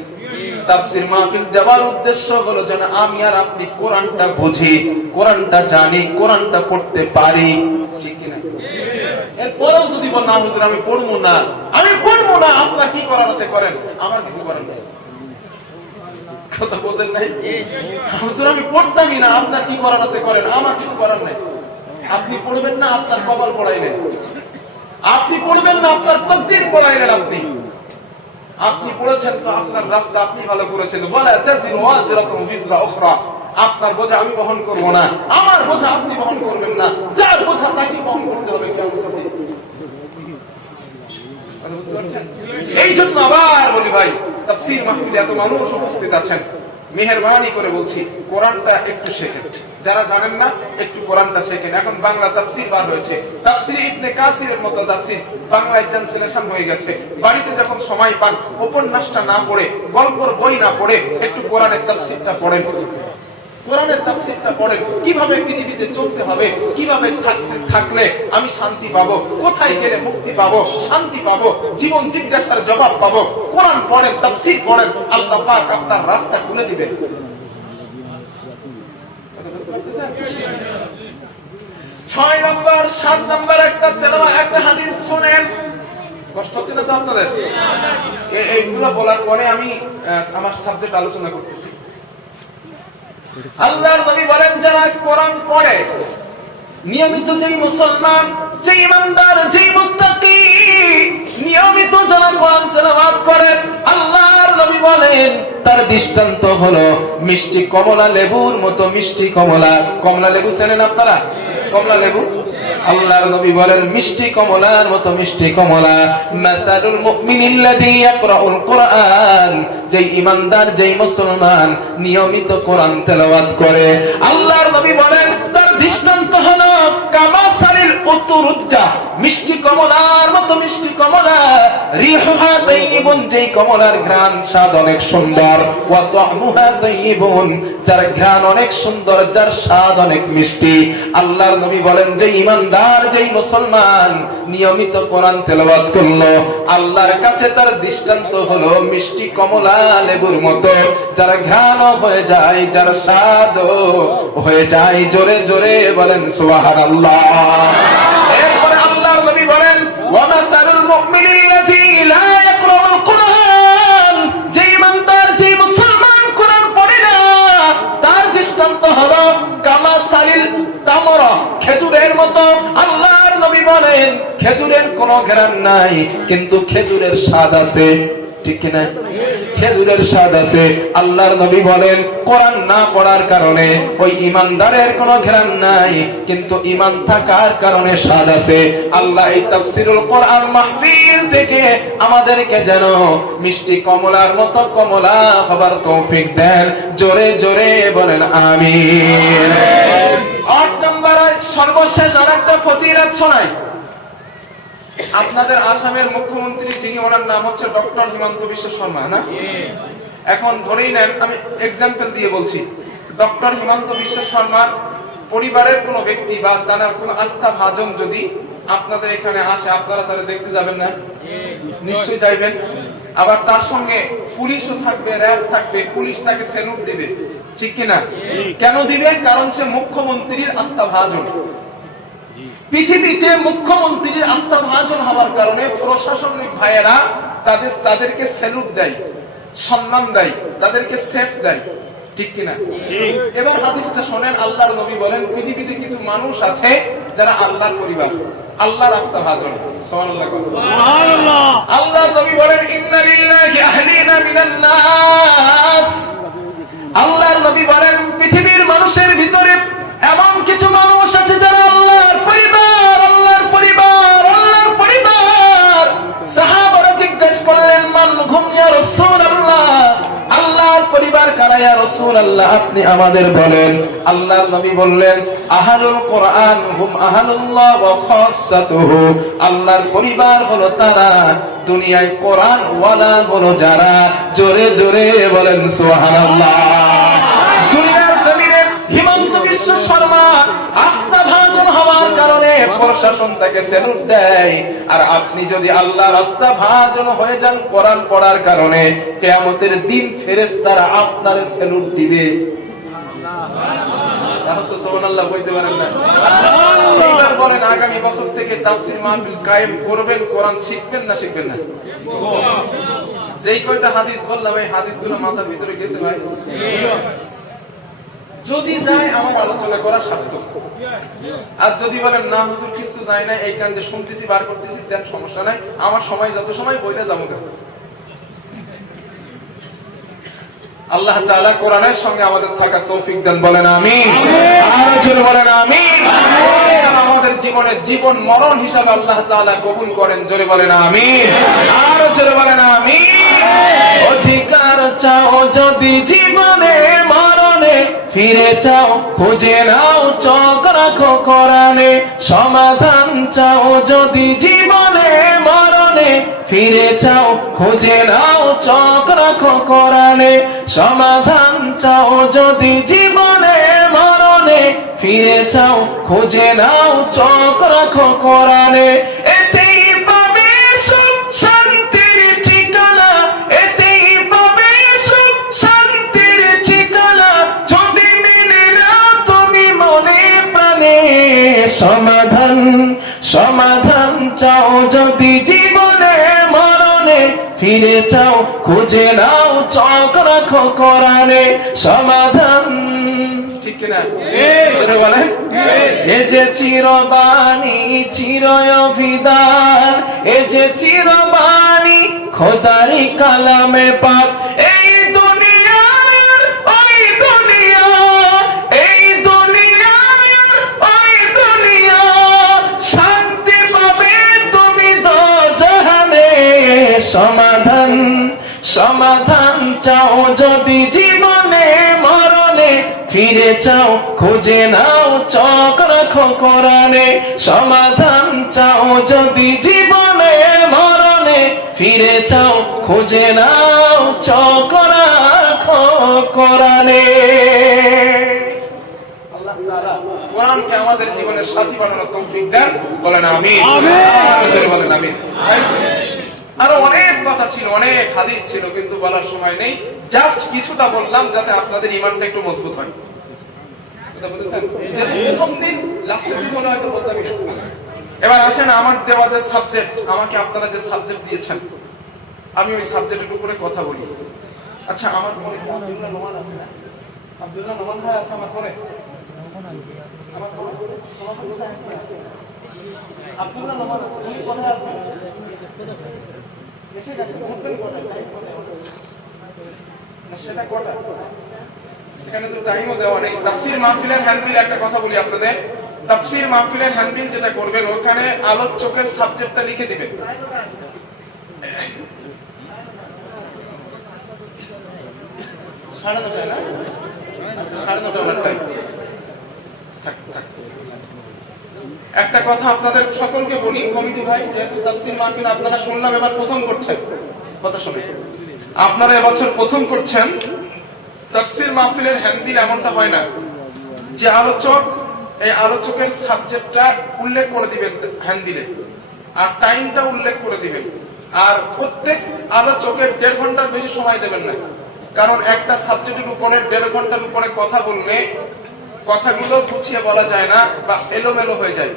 তাফসীর মাহফিল দেওয়ার উদ্দেশ্য হলো যেন আমি আর আপনি কোরআনটা বুঝি, কোরআনটা জানি, কোরআনটা পড়তে পারি। ঠিক কি না? এরপরেও যদি বল, না হুজুর আমি পড়বো না, আপনার কি করার আছে করেন, আমার কিছু করার নেই। কথা বোঝেন নাই? হুজুর আমি পড়তামই না, আপনার কি করার আছে করেন, আমার কিছু করার নেই। আপনি পড়বেন না, আপনার কপাল পড়াইলেন। আপনি পড়বেন না, আপনার তকদীর পড়াইলেন। আপনি পড়েছেন তো আপনার রাস্তা আপনি ভালো করেছেন। ওয়ালা তাযিরু ওয়াজিরাতুন বিযরা উখরা, আপনার বোঝা আমি বহন করব না, আমার বোঝা আপনি বহন করবেন না, যার বোঝা তাকে বহন করতে হবে কিয়ামতের দিন। এই জন্য আবার বলি ভাই, তাফসীর মাহফিলে এত মানুষ উপস্থিত আছেন, মেহেরবানি করে বলছি কোরআনটা একটু শেখেন। যারা জানেন না একটু কোরআনটা শেখেন। এখন বাংলা তাফসীর বার হয়েছে, তাফসীর ইবনে কাসিরের মতো তাফসীর বাংলায় ট্রান্সলেশন হয়ে গেছে। বাড়িতে যখন সময় পান, উপন্যাসটা না পড়ে, গল্পের বই না পড়ে, একটু কোরআনের তাফসীরটা পড়েন। কোরআনের তাফসীরটা পড়েন, কিভাবে পৃথিবীতে চলতে হবে, কিভাবে থাকলে আমি শান্তি পাবো, কোথায় গেলে মুক্তি পাবো, শান্তি পাবো, জীবন জিজ্ঞাসার জবাব পাবো। কোরআন পড়েন, তাফসীর পড়েন, আল্লাহ পাক আপনার রাস্তা খুলে দিবেন। 6 নম্বর 7 নম্বর একটা হাদিস শুনেন। কষ্ট হচ্ছে না তো আপনাদের? এইগুলো বলার পরে আমি আমার সাবজেক্ট আলোচনা করতেছি। আল্লাহর নবী বলেন, যারা কোরআন পড়ে, নিয়মিত যেই মুসলমান যে ইমানদার, যে মুত্তাকি, নিয়মিত যারা কোরআন তেলাওয়াত করেন, আল্লাহর নবী বলেন তার দৃষ্টান্ত হলো মিষ্টি কমলা লেবুর মতো মিষ্টি কমলা। কমলা লেবু চেনেন আপনারা? কমলা লেবু, আল্লাহর নবী বলেন মিষ্টি কমলার মতো মিষ্টি কমলা। মাসালুল মুমিনিল্লাযী ইয়াকরাউল কুরআন, যেই ইমানদার, যেই মুসলমান নিয়মিত কোরআন তেলাওয়াত করে, আল্লাহর নবী বলেন তার দৃষ্টান্ত হলো কামাসালিল উতুরুজ্জা, মিষ্টি কমলার মতো মিষ্টি কমলা। রিহুহা তাইয়িবুন, যেই কমলার ঘ্রাণ স্বাদ অনেক সুন্দর। ওয়া তা'মুহা তাইয়িবুন, যার ঘ্রাণ অনেক সুন্দর, যার স্বাদ অনেক মিষ্টি। আল্লাহর নবী বলেন যে ইমানদার, যেই মুসলমান নিয়মিত কোরআন তেলাওয়াত করলো, আল্লাহর কাছে তার দৃষ্টান্ত হলো মিষ্টি কমলা লেবুর মতো, যার ঘ্রাণ হয়ে যায়, যার স্বাদ হয়ে যায়। জোরে জোরে বলেন সুবহানাল্লাহ। এরপরে আল্লাহর নবী বলেন ওয়া মাসালুল মুমিনিল্লাযী লা ইয়াকরাউল কুরআন, যে ইমানদার, যে মুসলমান কোরআন পড়ে না, তার দৃষ্টান্ত হলো কামাসালিল তামরা, খেজুরের মতো। আল্লাহর নবী বলেন খেজুরের কোনো ঘ্রাণ নাই, কিন্তু খেজুরের স্বাদ আছে, ঠিক কিনা? খেজুরের স্বাদ আছে। আল্লাহর নবী বলেন কোরআন না পড়ার কারণে ওই ইমানদারের কোনো ঘ্রাণ নাই, কিন্তু ঈমান থাকার কারণে স্বাদ আছে। আল্লাহ এই তাফসীরুল কোরআন মাহফিল থেকে আমাদেরকে যেন মিষ্টি কমলার মতো কমলা হবার তৌফিক দেন। জোরে জোরে বলেন আমিন। 8 নম্বর সর্বশেষ আরেকটা ফজিলত শোনাই। আপনাদের আসামের মুখ্যমন্ত্রী যিনি, ওনার নাম হচ্ছে ডক্টর হিমন্ত বিশ্ব শর্মা, না? এখন ধরেই নেন, আমি এক্সাম্পল দিয়ে বলছি, ডক্টর হিমন্ত বিশ্ব শর্মার পরিবারের কোনো ব্যক্তি বা তার কোনো আস্থা ভাজন যদি আপনাদের এখানে আসে, আপনারা তারা দেখতে যাবেন না? নিশ্চয়ই যাইবেন। আবার তার সঙ্গে পুলিশও থাকবে, র্যাব থাকবে, পুলিশ তাকে স্যালুট দিবে, ঠিক কিনা? কেন দিবে? কারণ সে মুখ্যমন্ত্রীর আস্থা ভাজন। পৃথিবীতে মুখ্যমন্ত্রীর আস্থা ভাজন হওয়ার কারণে প্রশাসনিক ভাইয়েরা তাদেরকে স্যালুট দেয়, সম্মান দেয়, তাদেরকে সেফ দেয়, ঠিক কিনা? এবার হাদিসটা শোনেন। আল্লাহর নবী বলেন পৃথিবীতে কিছু মানুষ আছে যারা আল্লাহর পরিবার, আল্লাহর আস্থা ভাজন। সুবহানাল্লাহ, সুবহানাল্লাহ। আল্লাহর নবী বলেন ইন্না লিল্লাহি আহলিনা মিনান নাস। আল্লাহর নবী বলেন পৃথিবীর মানুষের ভিতরে এমন কিছু মানুষ আছে যারা আল্লাহর পরিবার, আল্লাহর পরিবার, আল্লাহর পরিবার। সাহাবারা জিজ্ঞেস করলেন মান হুম ইয়া রাসূলুল্লাহ, আল্লাহর পরিবার কারা ইয়া রাসূলুল্লাহ, আপনি আমাদের বলেন। আল্লাহর নবী বললেন আহলুল কোরআন হুম আহলুল্লাহ ওয়া খাসাতুহু, আল্লাহর পরিবার হলো তারা, দুনিয়ায় কোরআন ওয়ালা হলো যারা। জোরে জোরে বলেন সুবহানাল্লাহ। দুনিয়ার জমিনে হিমন্ত বিশ্ব শর্মা আস্থা ভাজন হওয়ার কারণে প্রশাসন তাকে স্যালুট দেয়, আর আপনি যদি আল্লাহর আস্থা ভাজন হয়ে যান কোরআন পড়ার কারণে, কিয়ামতের দিন ফেরেশতারা আপনারে স্যালুট দিবে। সুবহানাল্লাহ বলতে পারেন না? সুবহানাল্লাহ বলেন আগামী বছর থেকে তাফসীর মাহফিল কায়েম করবেন, কোরআন শিখবেন না শিখবেন না? যেই কয়টা হাদিস বললাম এই হাদিসগুলো মাথার ভিতরে গেছে ভাই? যদি যায় আমার আলোচনা করা সার্থক। আর যদি বলেন না হুজুর কিছু যায় না, এই কারণে শুনতেছি বার করতেছি, দেন সমস্যা নাই, আমার সময় যত সময় বইটা যাবো। আল্লাহ তাআলা কোরআনের সঙ্গে আমাদের থাকার তৌফিক দেন, বলেন আমিন। আর জোরে বলেন আমিন। আমাদের জীবনের জীবন মরণ হিসাবে আল্লাহ তাআলা কবুল করেন, জোরে বলেন আমিন। আর জোরে বলেন আমিন। অধিকার চাও যদি জীবনে মরণে, ফিরে চাও খুঁজে নাও চোখ রাখো কোরআনে। সমাধান চাও যদি জীবনে মরণে, ফিরে চাও খুঁজে নাও চোখ রাখো কোরআনে। সমাধান চাও যদি জীবনে মরণে, ফিরে চাও খুঁজে নাও চোখ রাখো কোরআনে। এতেই পাবে সুখ শান্তির ঠিকানা, এতেই পাবে সুখ শান্তির ঠিকানা, যদি মিলে না তুমি মনে প্রাণে। সমাধান সমাধান চাও যদি জীবনে মরণে, ফিরে চাও খুঁজে নাও চোখ রাখো কোরআনে। সমাধান ঠিক কিনা? বলেন এ যে চিরবাণী চিরয় অভিধান, এ যে চিরবাণী খোদারি কালামে পাক। এই দুনিয়ায় ওই দুনিয়া, এই দুনিয়ায় ওই দুনিয়া, শান্তি পাবে তুমি দোজাহানে। সমাধান সমাধান চাও যদি জীবনে মরণে, ফিরে চাও খুঁজে নাও চোখ রাখো কোরআনে। সমাধান চাও যদি জীবনে মরণে, ফিরে চাও খুঁজে নাও চোখ রাখো কোরআনে। আল্লাহ তাআলা কোরআনকে আমাদের জীবনের সাথী বানানোর তৌফিক দেন, বলেন আমিন। বলেন আমিন। আরো অনেক কথা ছিল, অনেক হাদিস ছিল, কিন্তু বলার সময় নেই। জাস্ট কিছুটা বললাম যাতে আপনাদের ঈমানটা একটু মজবুত হয়। কথা বুঝেছেন? যে প্রথম দিন লাস্টের দিন মনে হয়তো বলতামই। এবার আসেন আমার দেওয়া যে সাবজেক্ট, আমাকে আপনারা যে সাবজেক্ট দিয়েছেন, আমি ওই সাবজেক্টের উপরে কথা বলি। আচ্ছা, আমার মনে আব্দুল্লাহ নোমান আছে না? আব্দুল্লাহ নোমান ভাই আছে আমার পরে? আব্দুল্লাহ নোমান আছে, উনি কোথায় আছেন? এসে গেছে, বলবেন কোথায়? সেটা কটা? এখানে তো টাইমও দেওয়া নেই। তাফসীর মাহফিলের হ্যান্ডবিল একটা কথা বলি আপনাদের। তাফসীর মাহফিলের হ্যান্ডবিল যেটা করবেন, ওখানে আলোচকের সাবজেক্টটা লিখে দিবেন। সাড়ে 9টায় না? আচ্ছা, 9:30 আমার টাইম। থাক থাক। একটা কথা আপনাদের সকলকে বলি, কমিটি ভাই, যেহেতু তাফসীর মাহফিল আপনারা শুনলাম এবার প্রথম করছেন, কথা শুনে আপনারা এবছর প্রথম করছেন। তাফসীর মাহফিলের হ্যান্ডবিল এমনটা হয় না যে আলোচক এই আলোচকের সাবজেক্টটা উল্লেখ করে দিবেন হ্যান্ডবিলে, আর টাইমটা উল্লেখ করে দিবেন। আর প্রত্যেক আলোচকের 1.5 ঘন্টার বেশি সময় দেবেন না, কারণ একটা সাবজেক্টের উপরে 1.5 ঘন্টার উপরে কথা বললে কথাগুলো গুছিয়ে বলা যায় না বা এলোমেলো হয়ে যায়।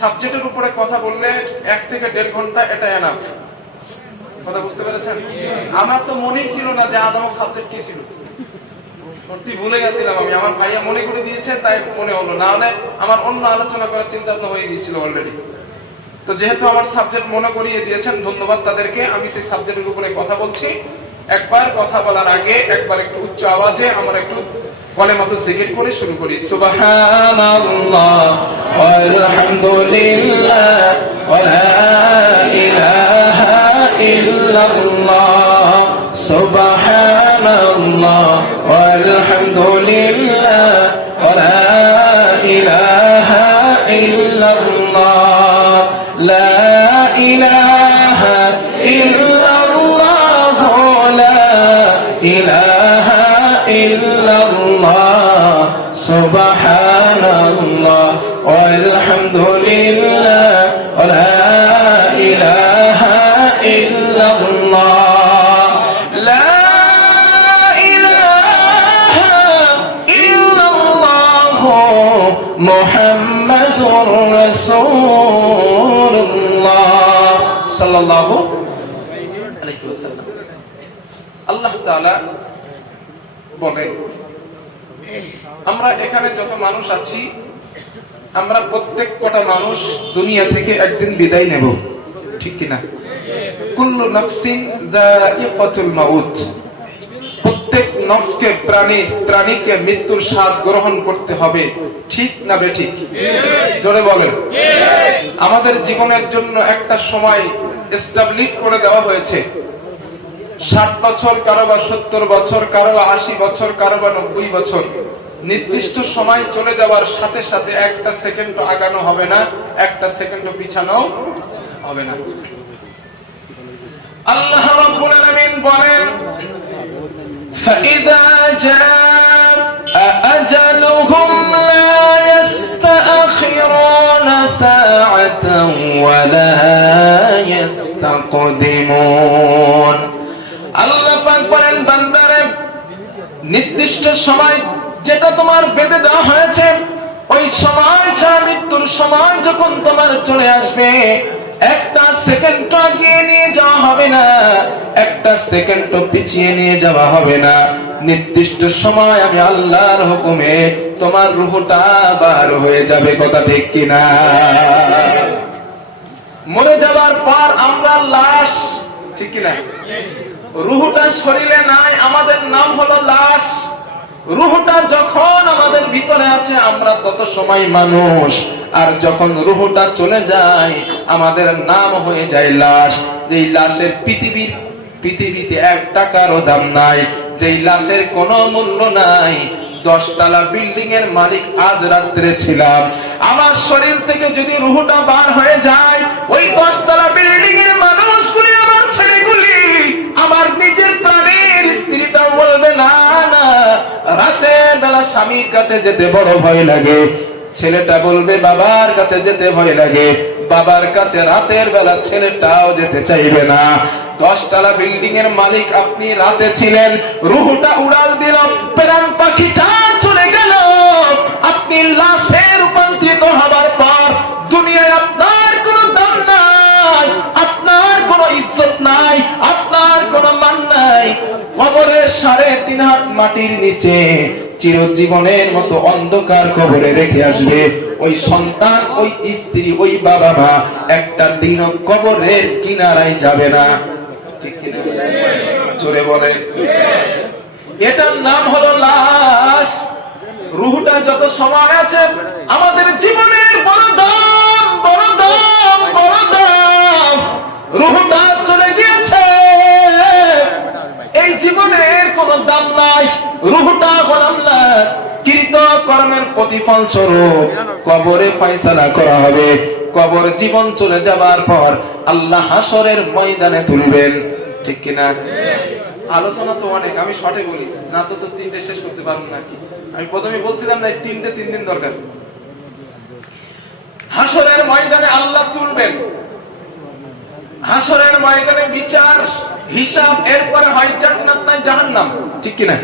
সাবজেক্টের উপরে কথা বললে 1 থেকে 1.5 ঘন্টা, এটা এনাফ। কথা বুঝতে পেরেছেন? আমার তো মনেই ছিল না যে আজ আমার সাবজেক্ট কি ছিল, সত্যি ভুলে গেছিলাম আমি। আমার ভাইয়া মনে করে দিয়েছে তাই মনে হলো, না হলে আমার অন্য আলোচনা করার চিন্তা ভাবনা হয়ে গিয়েছিল অলরেডি। তো যেহেতু আমার সাবজেক্ট মনে করিয়ে দিয়েছেন, ধন্যবাদ তাদেরকে। আমি সেই সাবজেক্টের উপরে কথা বলছি। একবার কথা বলার আগে একবার একটু উচ্চ আওয়াজে আমরা একটু ফলে মতো জিকির করে শুরু করি। সুবহানাল্লাহ ওয়ালহামদুলিল্লাহ ওয়ালা ইলাহা ইল্লাল্লাহ, সুবহানাল্লাহ ওয়ালহামদুলিল্লাহ ওয়ালা ইলাহা ইল্লাল্লাহ, লা ইলাহা ইল্লাল্লাহ, লা ইলাহা ইল্লাল্লাহ, সুবহানাল্লাহ ওয়ালহামদুলিল্লাহ ওয়ালা ইলাহা ইল্লাল্লাহ, লা ইলাহা ইল্লাল্লাহ, মুহাম্মাদুর রাসূলুল্লাহ সাল্লাল্লাহু আলাইহি ওয়াসাল্লাম। আল্লাহ তাআলা বলেন, আমরা এখানে যত মানুষ আছি, আমরা প্রত্যেক কটা মানুষ দুনিয়া থেকে একদিন বিদায় নেব, ঠিক কিনা? কুল্লু নাফসিন যায়িকাতুল মাউত, প্রত্যেক নফসকে প্রাণীকে মৃত্যুর স্বাদ গ্রহণ করতে হবে, ঠিক না বেঠিক? জোরে বলেন। আমাদের জীবনের জন্য একটা সময় এস্টাবলিশ করে দেওয়া হয়েছে। 60 বছর, কারো বা 70 বছর, কারো বা 80 বছর, কারো বা 90 বছর। নির্দিষ্ট সময় চলে যাওয়ার সাথে সাথে একটা সেকেন্ড আগানো হবে না, একটা সেকেন্ড পিছানো হবে না। আল্লাহ রাব্বুল আলামিন বলেন, فَإِذَا جَاءَ أَجَلُهُمْ لَا يَسْتَأْخِرُونَ سَاعَةً وَلَا يَسْتَقْدِمُونَ। আল্লাহ পাক বলেন, বান্দারে, নির্দিষ্ট সময় যেটা তোমার বেঁধে দেওয়া হয়েছে, ওই সময় মৃত্যুর সময় যখন তোমার চলে আসবে, একটা সেকেন্ড আগিয়ে নিয়ে যাওয়া হবে না, একটা সেকেন্ড পিছিয়ে নিয়ে যাওয়া হবে না। নির্দিষ্ট সময় আমি আল্লাহর হুকুমে তোমার রূহটা বার হয়ে যাবে। কথা ঠিক কিনা? মরে যাবার পর আমরা লাশ, ঠিক কিনা? রূহটা শরীরে নাই, আমাদের নাম হলো লাশ। রূহটা যখন আমাদের ভিতরে আছে আমরা তত সময় মানুষ, আর যখন রূহটা চলে যায় আমাদের নাম হয়ে যায় লাশ। যেই লাশের পৃথিবীতে 1 টাকারও দাম নাই, যেই লাশের কোনো মূল্য নাই। 10 তলা বিল্ডিং এর মালিক আজ রাত্রে ছিলাম, আমার শরীর থেকে যদি রূহটা বার হয়ে যায়, ওই 10 তলা বিল্ডিং এর মানুষগুলি, আমার ছেলেগুলি, আমার নিজের প্রাণের স্ত্রীটাও বলবে না না, রাতের বেলা স্বামীর কাছে যেতে বড় ভয় লাগে। ছেলেটা বলবে বাবার কাছে যেতে ভয় লাগে, বাবার কাছে রাতের বেলা ছেলেটাও যেতে চাইবে না। 10 তলা বিল্ডিং এর মালিক আপনি, রাতে ছিলেন, রূহটা উড়াল দিল, প্রাণ পাখিটা চলে গেল। আপনি লাশে রূপান্তরিত হবার পর দুনিয়ায় আপনার কোনো দাম নাই, আপনার কোনো ইজ্জত নাই, আপনার কোনো মান নাই। কবরের 3.5 হাত মাটির নিচে চিরজীবনের মতো অন্ধকার কবরে রেখে আসবে ওই সন্তান, ওই স্ত্রী, ওই বাবা মা। একটা দিনও কবরের কিনারায় যাবে না। ঠিক কিনা? জোরে বলে। এটার নাম হলো লাশ। রূহটা যত সময় আছে আমাদের জীবনের বড় দাম, বড় দাম, বড় দাম। রূহটা চলে গিয়েছে, এই জীবনের কোনো দাম নাই। রূহটা হলাম লাশ। কৃত কর্মের প্রতিফল স্বরূপ কবরে ফয়সালা করা হবে। কবর জীবন চলে যাবার পর আল্লাহ হাসরের ময়দানে তুলবেন। ঠিক কিনা? আলোচনা তো অনেক, আমি শর্টে বলি না তো 3টে শেষ করতে পারবো নাকি? আমি প্রথমে বলছিলাম না 3 দিন দরকার। হাসরের ময়দানে আল্লাহ তুলবেন, হাসরের ময়দানে বিচার, হিসাব, এরপরে হয় জান্নাত নাই জাহান্নাম। ঠিক কিনা?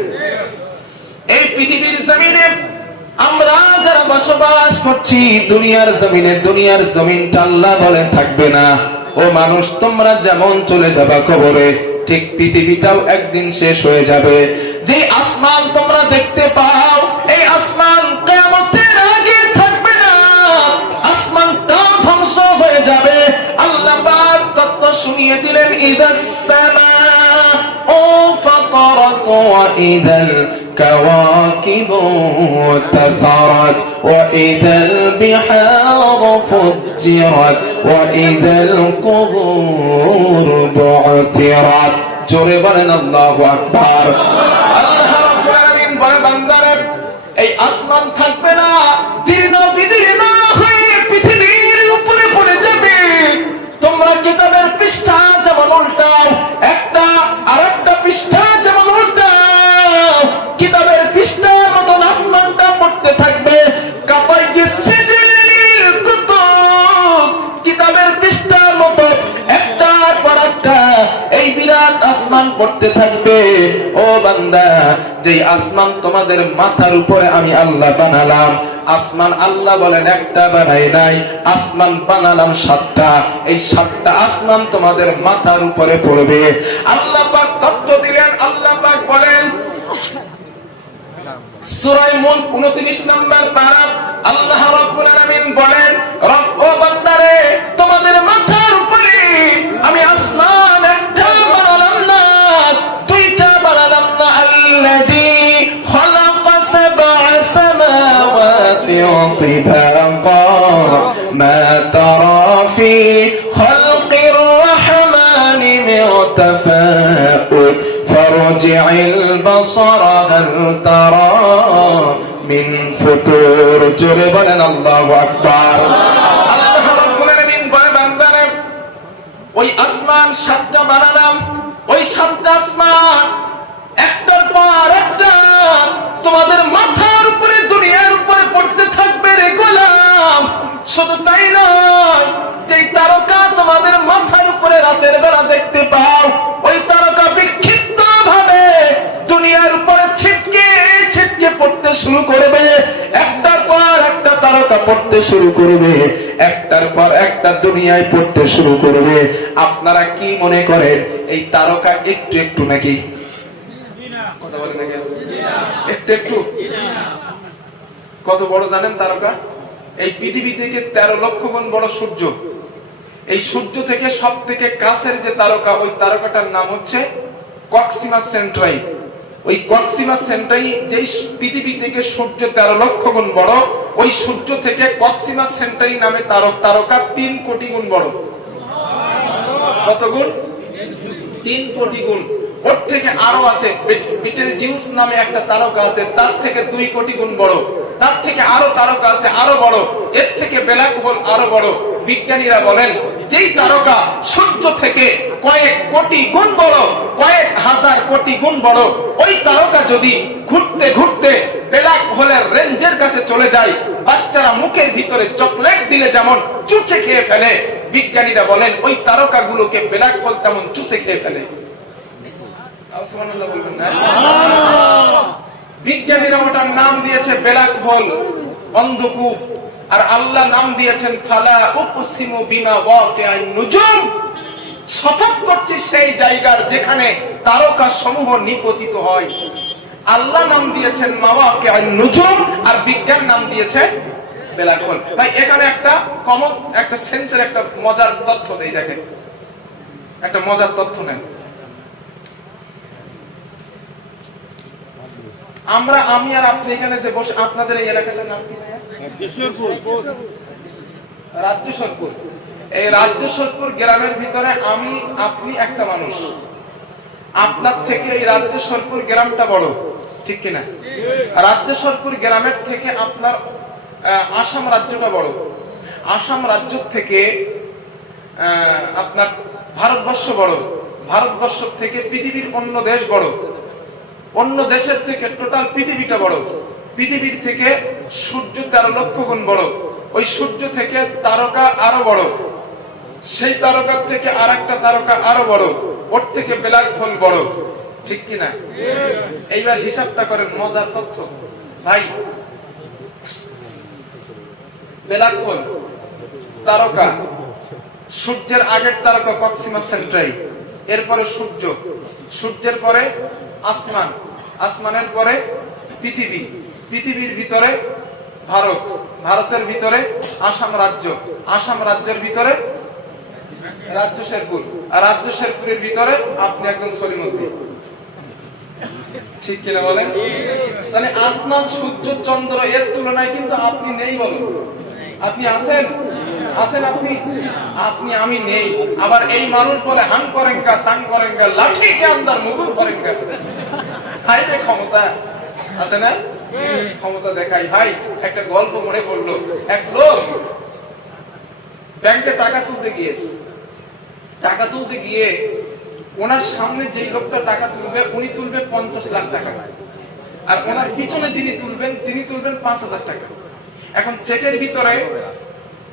এই পৃথিবীর জমিনে আমরা যারা বসবাস করছি, দুনিয়ার জমিনে, দুনিয়ার জমিনটা আল্লাহ বলেন থাকবে না। ও মানুষ, তোমরা যেমন চলে যাবা কবরে, ঠিক পৃথিবীটাও একদিন শেষ হয়ে যাবে। যে আসমান তোমরা দেখতে পাও, এই আসমান কিয়ামতের আগে থাকবে না, আসমানটাও ধ্বংস হয়ে যাবে। আল্লাহ পাক তত্ত্ব শুনিয়ে দিলেন, ইদাস সামাউ ফাতারাত ওয়া ইদাল কাওয়াকিবু তাসারাত ওয়া ইদাল বিহারু ফুজ্জিরাত ওয়া ইদাল কুবুর বু'থিরাত। জোরে বলেন আল্লাহু আকবার। আল্লাহ রাব্বুল আলামিন বলে, বান্দারা, এই আসমান থাকবে না, দীর্ঘ বিদীর্ণ হয়ে পৃথিবীর উপরে পড়ে যাবে। তোমরা কিতাবের পৃষ্ঠা যেমন উল্টাও, একটা আরেকটা পৃষ্ঠা যেমন উল্টাও, কিতাবের পৃষ্ঠার মতন আসমানটা পড়তে থাকবে। কাতাইকে সিজিল কুতুব, কিতাবের পৃষ্ঠার মতো একটার পর একটা এই বিরাট আসমান পড়তে থাকবে। ও বান্দা, যেই আসমান তোমাদের মাথার উপরে আমি আল্লাহ বানালাম, আসমান আল্লাহ বলেন একটা বানাই নাই, আসমান বানালাম 7টা। এই 7টা আসমান তোমাদের মাথার উপরে পড়বে। আল্লাহ পাক তত্ত্ব দিলেন। আল্লাহ পাক বলেন সূরা মুলক 29 নম্বর পারা, আল্লাহ রাব্বুল আলামিন বলেন, রব ও বান্দারে, তোমাদের মাথার উপরে আমি আসমান একটা বানালাম না, 2টা বানালাম না। আল্লাযী খালাকা সাবআ সামাওয়াতি তিবাকা মা তারা ফি খালকির রাহমানি মিন তাফাউত ফারজি'ল বাসারা হাল তারা মিন ফুতুর। জোরে বলেন আল্লাহু আকবার। আল্লাহ রাব্বুল আলামিন বলে, বান্দারা, ওই আসমান 7টা বানালাম, ওই 7টা আসমান একটার পর একটা তোমাদের মাথার উপরে, দুনিয়ার উপরে পড়তে থাকবে রে গোলাম। শুধু তাই নয়, যেই তারকা তোমাদের মাথার উপরে রাতের বেলা দেখতে পাও, ওই তারকা বিক্ষিপ্ত ভাবে দুনিয়ার উপরে ছিটকে ছিটকে পড়তে শুরু করবে। একটার পর একটা তারকা পড়তে শুরু করবে, একটার পর একটা দুনিয়ায় পড়তে শুরু করবে। আপনারা কি মনে করেন এই তারকা একটু একটু নাকি? কথা বলেন নাকি? একটু একটু কত বড় জানেন তারকা? এই পৃথিবী থেকে 13 লক্ষ গুণ বড় সূর্য। এই সূর্য থেকে সব থেকে কাছের যে তারকা, ওই তারকাটার নাম হচ্ছে প্রক্সিমা সেন্টারি। ওই প্রক্সিমা সেন্টারি যেই পৃথিবী থেকে সূর্য 13 লক্ষ গুণ বড়, ওই সূর্য থেকে প্রক্সিমা সেন্টারি নামে তারকা 3 কোটি গুণ বড়। কত গুণ? 3 কোটি গুণ। ওর থেকে আরো আছে, বিটেলজিউস নামে একটা তারকা আছে, তার থেকে 2 কোটি গুণ বড়। তার থেকে আরো তারকা আছে আরো বড়, এর থেকে ব্ল্যাক হোল আরো বড়। বিজ্ঞানীরা বলেন যেই তারকা সূর্য থেকে কয়েক কোটি গুণ বড়, কয়েক হাজার কোটি গুণ বড়, ওই তারকা যদি ঘুরতে ঘুরতে ব্ল্যাক হোলের রেঞ্জের কাছে চলে যায়, বাচ্চারা মুখের ভিতরে চকলেট দিলে যেমন চুষে খেয়ে ফেলে, বিজ্ঞানীরা বলেন ওই তারকাগুলোকে ব্ল্যাক হোল তেমন চুষে খেয়ে ফেলে। সুবহানাল্লাহ বলবেন না? বিজ্ঞানীরা ওটার নাম দিয়েছে ব্ল্যাক হোল, অন্ধকূপ। আর আল্লাহ নাম দিয়েছেন ফালা উকসিমু বিমা ওয়াকিআন নুজুম। শপথ করছি সেই জায়গার যেখানে তারকা সমূহ নিপতিত হয়। আল্লাহ নাম দিয়েছেন মাওয়াকিআন নুজুম, আর বিজ্ঞান নাম দিয়েছে ব্ল্যাক হোল। তাই এখানে একটা কমন একটা সেন্সের একটা মজার তথ্য দেই, দেখেন একটা মজার তথ্য নেন। আমি আর আপনি এখানে যে বসে, আপনাদের এই এলাকাটার নাম কি? রাজ্যেশ্বরপুর। এই রাজ্যেশ্বরপুর গ্রামের ভিতরে আমি আপনি একটা মানুষ। আপনার থেকে এই রাজ্যেশ্বরপুর গ্রামটা বড়, ঠিক কিনা? রাজ্যেশ্বরপুর গ্রামের থেকে আপনার আসাম রাজ্যটা বড়। আসাম রাজ্য থেকে আপনার ভারতবর্ষ বড়। ভারতবর্ষ থেকে পৃথিবীর অন্য দেশ বড়। অন্য দেশের থেকে টোটাল পৃথিবীটা বড়। পৃথিবীর থেকে সূর্য 13 লক্ষ গুণ বড়। ওই সূর্য থেকে তারকা আরো বড়, সেই তারকার থেকে আর একটা তারকা আরো বড়, ওর থেকে ব্ল্যাক হোল বড়, ঠিক কিনা? এইবার হিসাবটা করেন, মজার তথ্য ভাই। ব্ল্যাক হোল তারকা, সূর্যের আগের তারকা প্রক্সিমা সেন্টারি, এরপরে সূর্য, সূর্যের পরে আসমান, আসমানের পরে পৃথিবী, পৃথিবীর ভিতরে ভারত, ভারতের ভিতরে আসাম রাজ্য, আসাম রাজ্যের ভিতরে রাজ্যেশ্বরপুর, আর রাজ্যেশ্বরপুরের ভিতরে আপনি একজন সলিমুদ্দিন, ঠিক কিনা বলেন? তাহলে আসমান, সূর্য, চন্দ্র এর তুলনায় কিন্তু আপনি নেই। বলো, আপনি আছেন? আছেন আপনি? আপনি আমি নেই। আবার এই মানুষ বলে হাং করেঙ্গা, তাং করেঙ্গা, লাঠি কে আন্দার মুগুর করেঙ্গা। হাই রে ক্ষমতা আছে না? ক্ষমতা দেখাই। ভাই একটা গল্প মনে পড়লো। এক লোক ব্যাংকে টাকা তুলতে গিয়েছে। টাকা তুলতে গিয়ে ওনার সামনে যেই লোকটা টাকা তুলবে, উনি তুলবে 50 লাখ টাকা, আর ওনার পিছনে যিনি তুলবেন তিনি তুলবেন 5,000 টাকা। এখন চেকের ভিতরে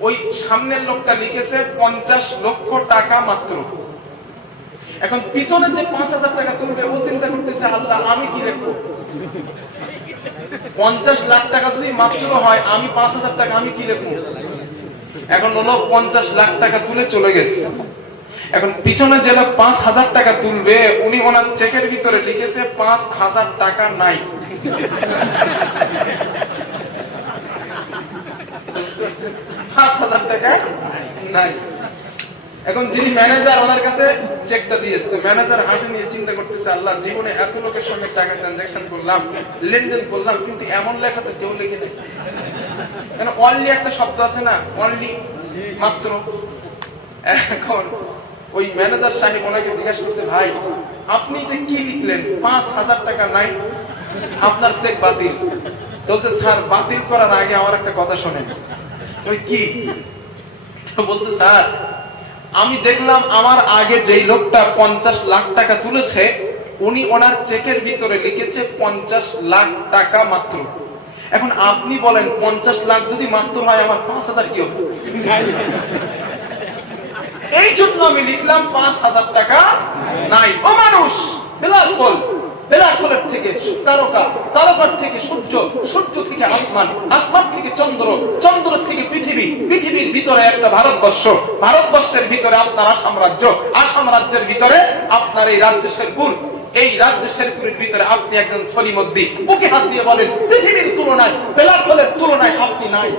ওই সামনের লোকটা লিখেছে 50 লক্ষ টাকা মাত্র। এখন পিছনে যে 5,000 টাকা তুলবে, ও চিন্তা করতেছে আল্লাহ আমি কি লিখবো? 50 লাখ টাকা যদি মাত্র হয়, আমি 5,000 টাকা আমি কি লিখবো? এখন হলো 50 লাখ টাকা তুলে চলে গেছে। এখন পিছনে যে লোক 5,000 টাকা তুলবে, উনি ওনার চেকের ভিতরে লিখেছে 5,000 টাকা নাই। এখন যিনি ম্যানেজার, ওনার কাছে চেকটা দিয়েছে, তো ম্যানেজার হাতে নিয়ে চিন্তা করতেছে আল্লাহ জীবনে এত লোকের সঙ্গে টাকা ট্রানজাকশন করলাম, লেনদেন করলাম, কিন্তু এমন লেখা তো কেউ লিখে নেই। কেন? অনলি একটা শব্দ আছে না, অনলি, মাত্র। এখন ওই ম্যানেজার সাহেব ওনাকে জিজ্ঞাসা করছে, ভাই আপনি এটা কি লিখলেন? 5,000 টাকা নাই, আপনার চেক বাতিল। বলতে স্যার বাতিল করার আগে আমার একটা কথা শোনেন। ওই কি? বলতে স্যার আমি দেখলাম আমার আগে যেই লোকটা 50 লাখ টাকা তুলেছে, উনি ওনার চেকের ভিতরে লিখেছে 50 লাখ টাকা মাত্র। এখন আপনি বলেন 50 লাখ যদি মাত্র হয়, আমার 5,000 কি হবে? এই জন্য আমি লিখলাম 5,000 টাকা নাই। ও মানুষ, ব্ল্যাক হোল, ব্ল্যাক হোলের থেকে তারকা, তারকার থেকে সূর্য, সূর্য থেকে আসমান, আসমান থেকে চন্দ্র, চন্দ্র থেকে পৃথিবী, পৃথিবীর ভিতরে একটা ভারতবর্ষ, ভারতবর্ষের ভিতরে আপনার আসাম রাজ্য, আসাম রাজ্যের ভিতরে আপনার এই রাজ্যেশ্বরপুর। এই রাজ্য শেরপুরের ভিতরে আপনি একজন সলিমউদ্দিন, বুকে হাত দিয়ে বলেন পৃথিবীর তুলনায় বেলাকলের তুলনায় আপনি নাই।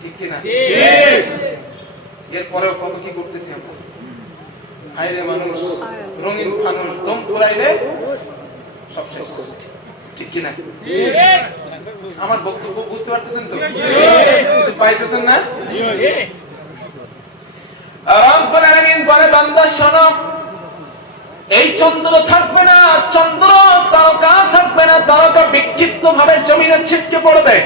ঠিক কি না? এরপরেও কত কি করতেছি আমরা। আইরে মানুষ, রঙিন মানুষ, দম ফুরাইলে সব শেষ। ঠিক কি না? আমার বক্তব্য বুঝতে পারতেছেন তো? পাইতেছেন না? রব্বুল আলামিন বলে, বান্দা শোনো, এই চন্দ্র থাকবে না, চন্দ্র তারকা থাকবে না, তারকা বিক্ষিপ্ত ভাবে জমিনে ছিটকে পড়বে,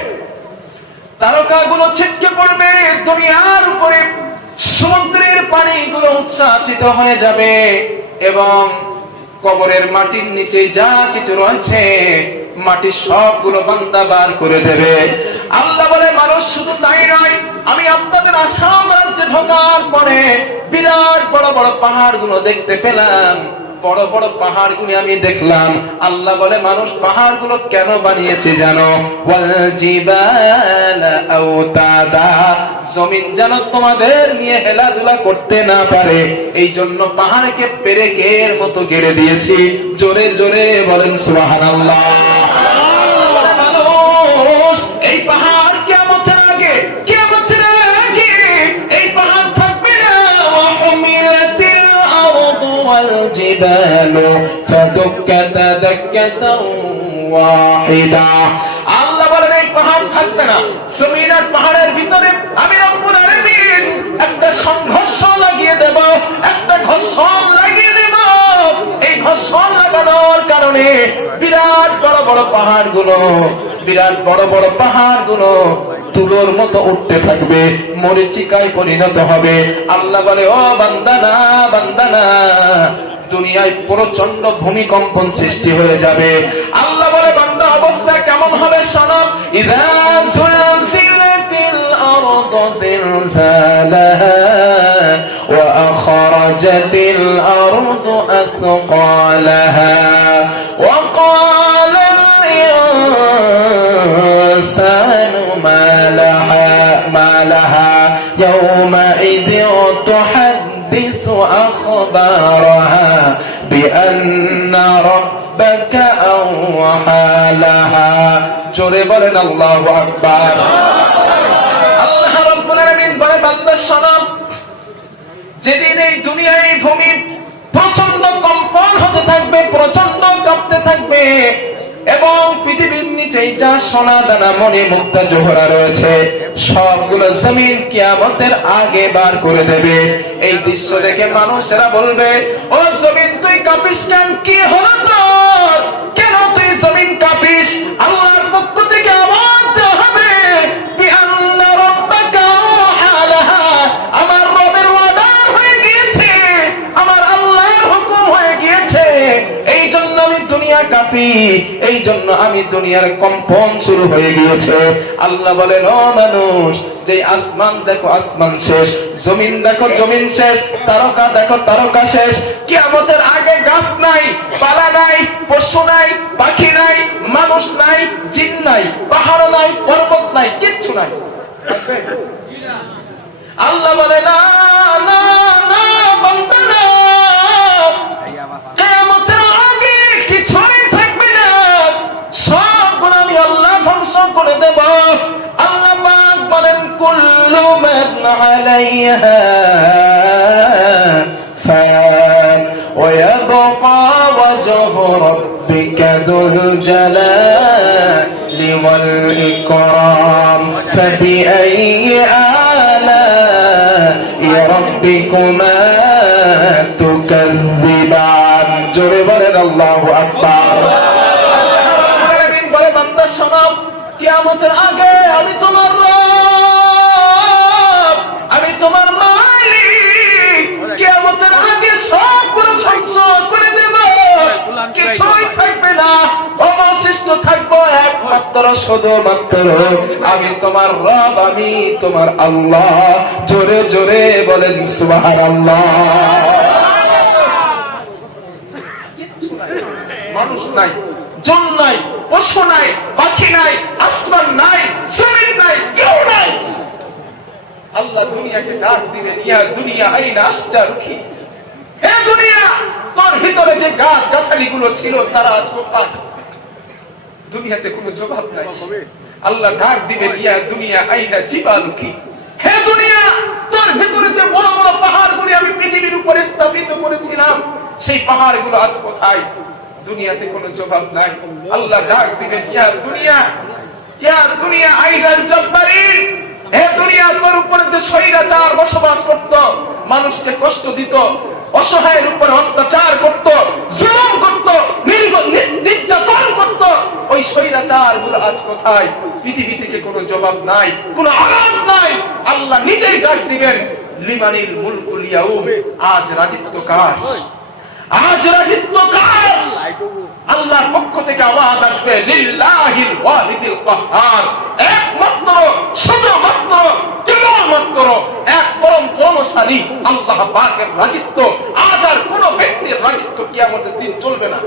তারকাগুলো ছিটকে পড়বে দুনিয়ার উপরে, সমুদ্রের পানিগুলো উচ্ছ্বাসিত হয়ে যাবে এবং কবরের মাটির নিচে যা কিছু রয়েছে মাটির সবগুলো বান্দা বার করে দেবে। আল্লাহ বলে, মানুষ শুধু তাই নয়, আমি আপনাদের আসাম রাজ্যে ঢোকার পরে বিরাট বড় বড় পাহাড়গুলো দেখতে পেলাম, বড় বড় পাহাড়গুলো আমি দেখলাম। আল্লাহ বলে, মানুষ পাহাড়গুলো কেন বানিয়েছে জানো? ওয়াল জিবালা আওতাদা, জমিন যেন তোমাদের নিয়ে হেলাধুলা করতে না পারে, এই জন্য পাহাড়কে পেরেকের মতো গেড়ে দিয়েছি। জোরে জোরে বলেন সুবহানাল্লাহ। মানুষ এই পাহাড় কিয়ামতের আগে, কিয়ামতের আগে এই পাহাড় থাকবে না। ওয়া হুমিলাতিল আরদু ওয়াল জিবালু ফাদুক্কাতা দাক্কাতান ওয়াহিদা। আল্লাহ বলেন, এই পাহাড় থাকবে না। জমিন আর পাহাড়ের ভিতরে আমি রব্বুল আলামিন একটা সংঘর্ষ লাগিয়ে দেব, একটা ঘর্ষণ লাগিয়ে দেব। এই ঘর্ষণ লাগানোর কারণে বিরাট বড় বড় পাহাড়গুলো, বিরাট বড় বড় পাহাড়গুলো তুলোর মতো উঠতে থাকবে, মরীচিকায় পরিণত হবে। আল্লাহ বলে, ও বান্দানা, বান্দানা, দুনিয়ায় প্রচন্ড ভূমিকম্পন সৃষ্টি হয়ে যাবে। আল্লাহ বলে, বান্দা অবস্থা কেমন হবে শোনো। ইযা সুলসিলাতিল আরদু জিলজালাহা ওয়া আখরাজাতিল আরদু আথকালাহা ওয়া ক্বালাল ইনসানু মা লাহা ইয়াওমাইযিন তুহাদ্দিসু আখবারাহা বিআন্না রাব্বাকা আওহা লাহা। জোরে বলেন আল্লাহু আকবার। আল্লাহ রাব্বুল আলামিন বলে, বান্দা শোনো, যেদিন এই দুনিয়ায় ভূমি প্রচন্ড কম্পন হতে থাকবে, প্রচন্ড কাঁপতে থাকবে এবং পৃথিবীর নিচে যা সোনা দানা মণি মুক্তা জোহরা রয়েছে সবগুলো জমিন কিয়ামতের আগে বার করে দেবে। এই দৃশ্য দেখে মানুষেরা বলবে, ও জমিন তুই কাঁপিস কেন? কি হলো তোর? কেন তুই জমিন কাঁপিস? আল্লাহর পক্ষ থেকে আওয়াজ দেওয়া হবে, বিআন্না রাব্বাকা আওহা লাহা, আমার রবের ওয়াদা হয়ে গিয়েছে, আমার আল্লাহর হুকুম হয়ে গিয়েছে, এই জন্য আমি দুনিয়া কাঁপি, এই জন্য আমি দুনিয়ার কম্পন শুরু হয়ে গিয়েছে। আল্লাহ বলেন, ও মানুষ, যে আসমান দেখো আসমান শেষ, জমিন দেখো জমিন শেষ, তারকা দেখো তারকা শেষ, কিয়ামতের আগে গাছ নাই, পালা নাই, পশু নাই, পাখি নাই, মানুষ নাই, জিন নাই, পাহাড় নাই, পর্বত নাই, কিচ্ছু নাই। আল্লাহ বলে, না না না বান্দা না, কিয়ামতের আগে কিছুই থাকবে না, সবগুলো আমি আল্লাহ ধ্বংস করে দেব। আল্লাহ পাক বলেন, কুল্লু মান আলাইহা ফান ওয়া ইয়াবকা ওয়াজহু রাব্বিকা যুল জালালি ওয়াল ইকরাম ফাবিআইয়ি আলা'i রাব্বিকুমা তুকাযযিবান। জোরে বলেন আল্লাহু আকবার। বলে, বান্দা শোনো, কিয়ামতের আগে আমি তোমার রব, আমি তোমার মালিক, কিয়ামতের আগে সবগুলো ধ্বংস করে দেব, কিছুই থাকবে না, অবশিষ্ট থাকবো একমাত্র শুধুমাত্র আমি তোমার রব, আমি তোমার আল্লাহ। জোরে জোরে বলেন সুবহানাল্লাহ। মানুষ নাই, জন নাই, পশু নাই, পাখি নাই, আসমান নাই, জমিন নাই, কেউ নাই। আল্লাহ দুনিয়াকে ডাক দিলেন, ইয়া দুনিয়া আইনা আশতারুকি, হে দুনিয়া তোর ভিতরে যে গাছ গাছালি গুলো ছিল তারা আজ কোথায়? দুনিয়াতে কোনো জবাব নাই। আল্লাহ ডাক দিবে, ইয়া দুনিয়া আইনা জিবালুকি, হে দুনিয়া তোর ভিতরে যে বড় বড় পাহাড়গুলি আমি পৃথিবীর উপরে স্থাপিত করেছিলাম সেই পাহাড়গুলো আজ কোথায়? দুনিয়াতে কোনো জবাব নাই। আল্লাহ ডাক দিবে, ইয়া দুনিয়া আইনাল জব্বারিন, হে দুনিয়া তোর উপরে যে স্বৈরাচার বসবাস করত, মানুষকে কষ্ট দিত, অসহায়ের উপর অত্যাচার করত, জুলুম করত, নির্যাতন করত, ওই স্বৈরাচার গুলো আজ কোথায়? পৃথিবী থেকে কোনো জবাব নাই, কোনো আওয়াজ নাই। আল্লাহ নিজেই ডাক দিবেন, লিমানিল মুলকুল ইয়াউম, আজ রাজত্ব কার? আজ রাজত্ব কার? আল্লাহর পক্ষ থেকে আওয়াজ আসবে, লিল্লাহিল ওয়াহিদিল কাহ্হার, একমাত্র শুধুমাত্র কেবলমাত্র এক পরম ক্ষমতাশালী আল্লাহ পাকের রাজত্ব। আজ আর কোন ব্যক্তির রাজত্ব কিয়ামতের দিন চলবে না।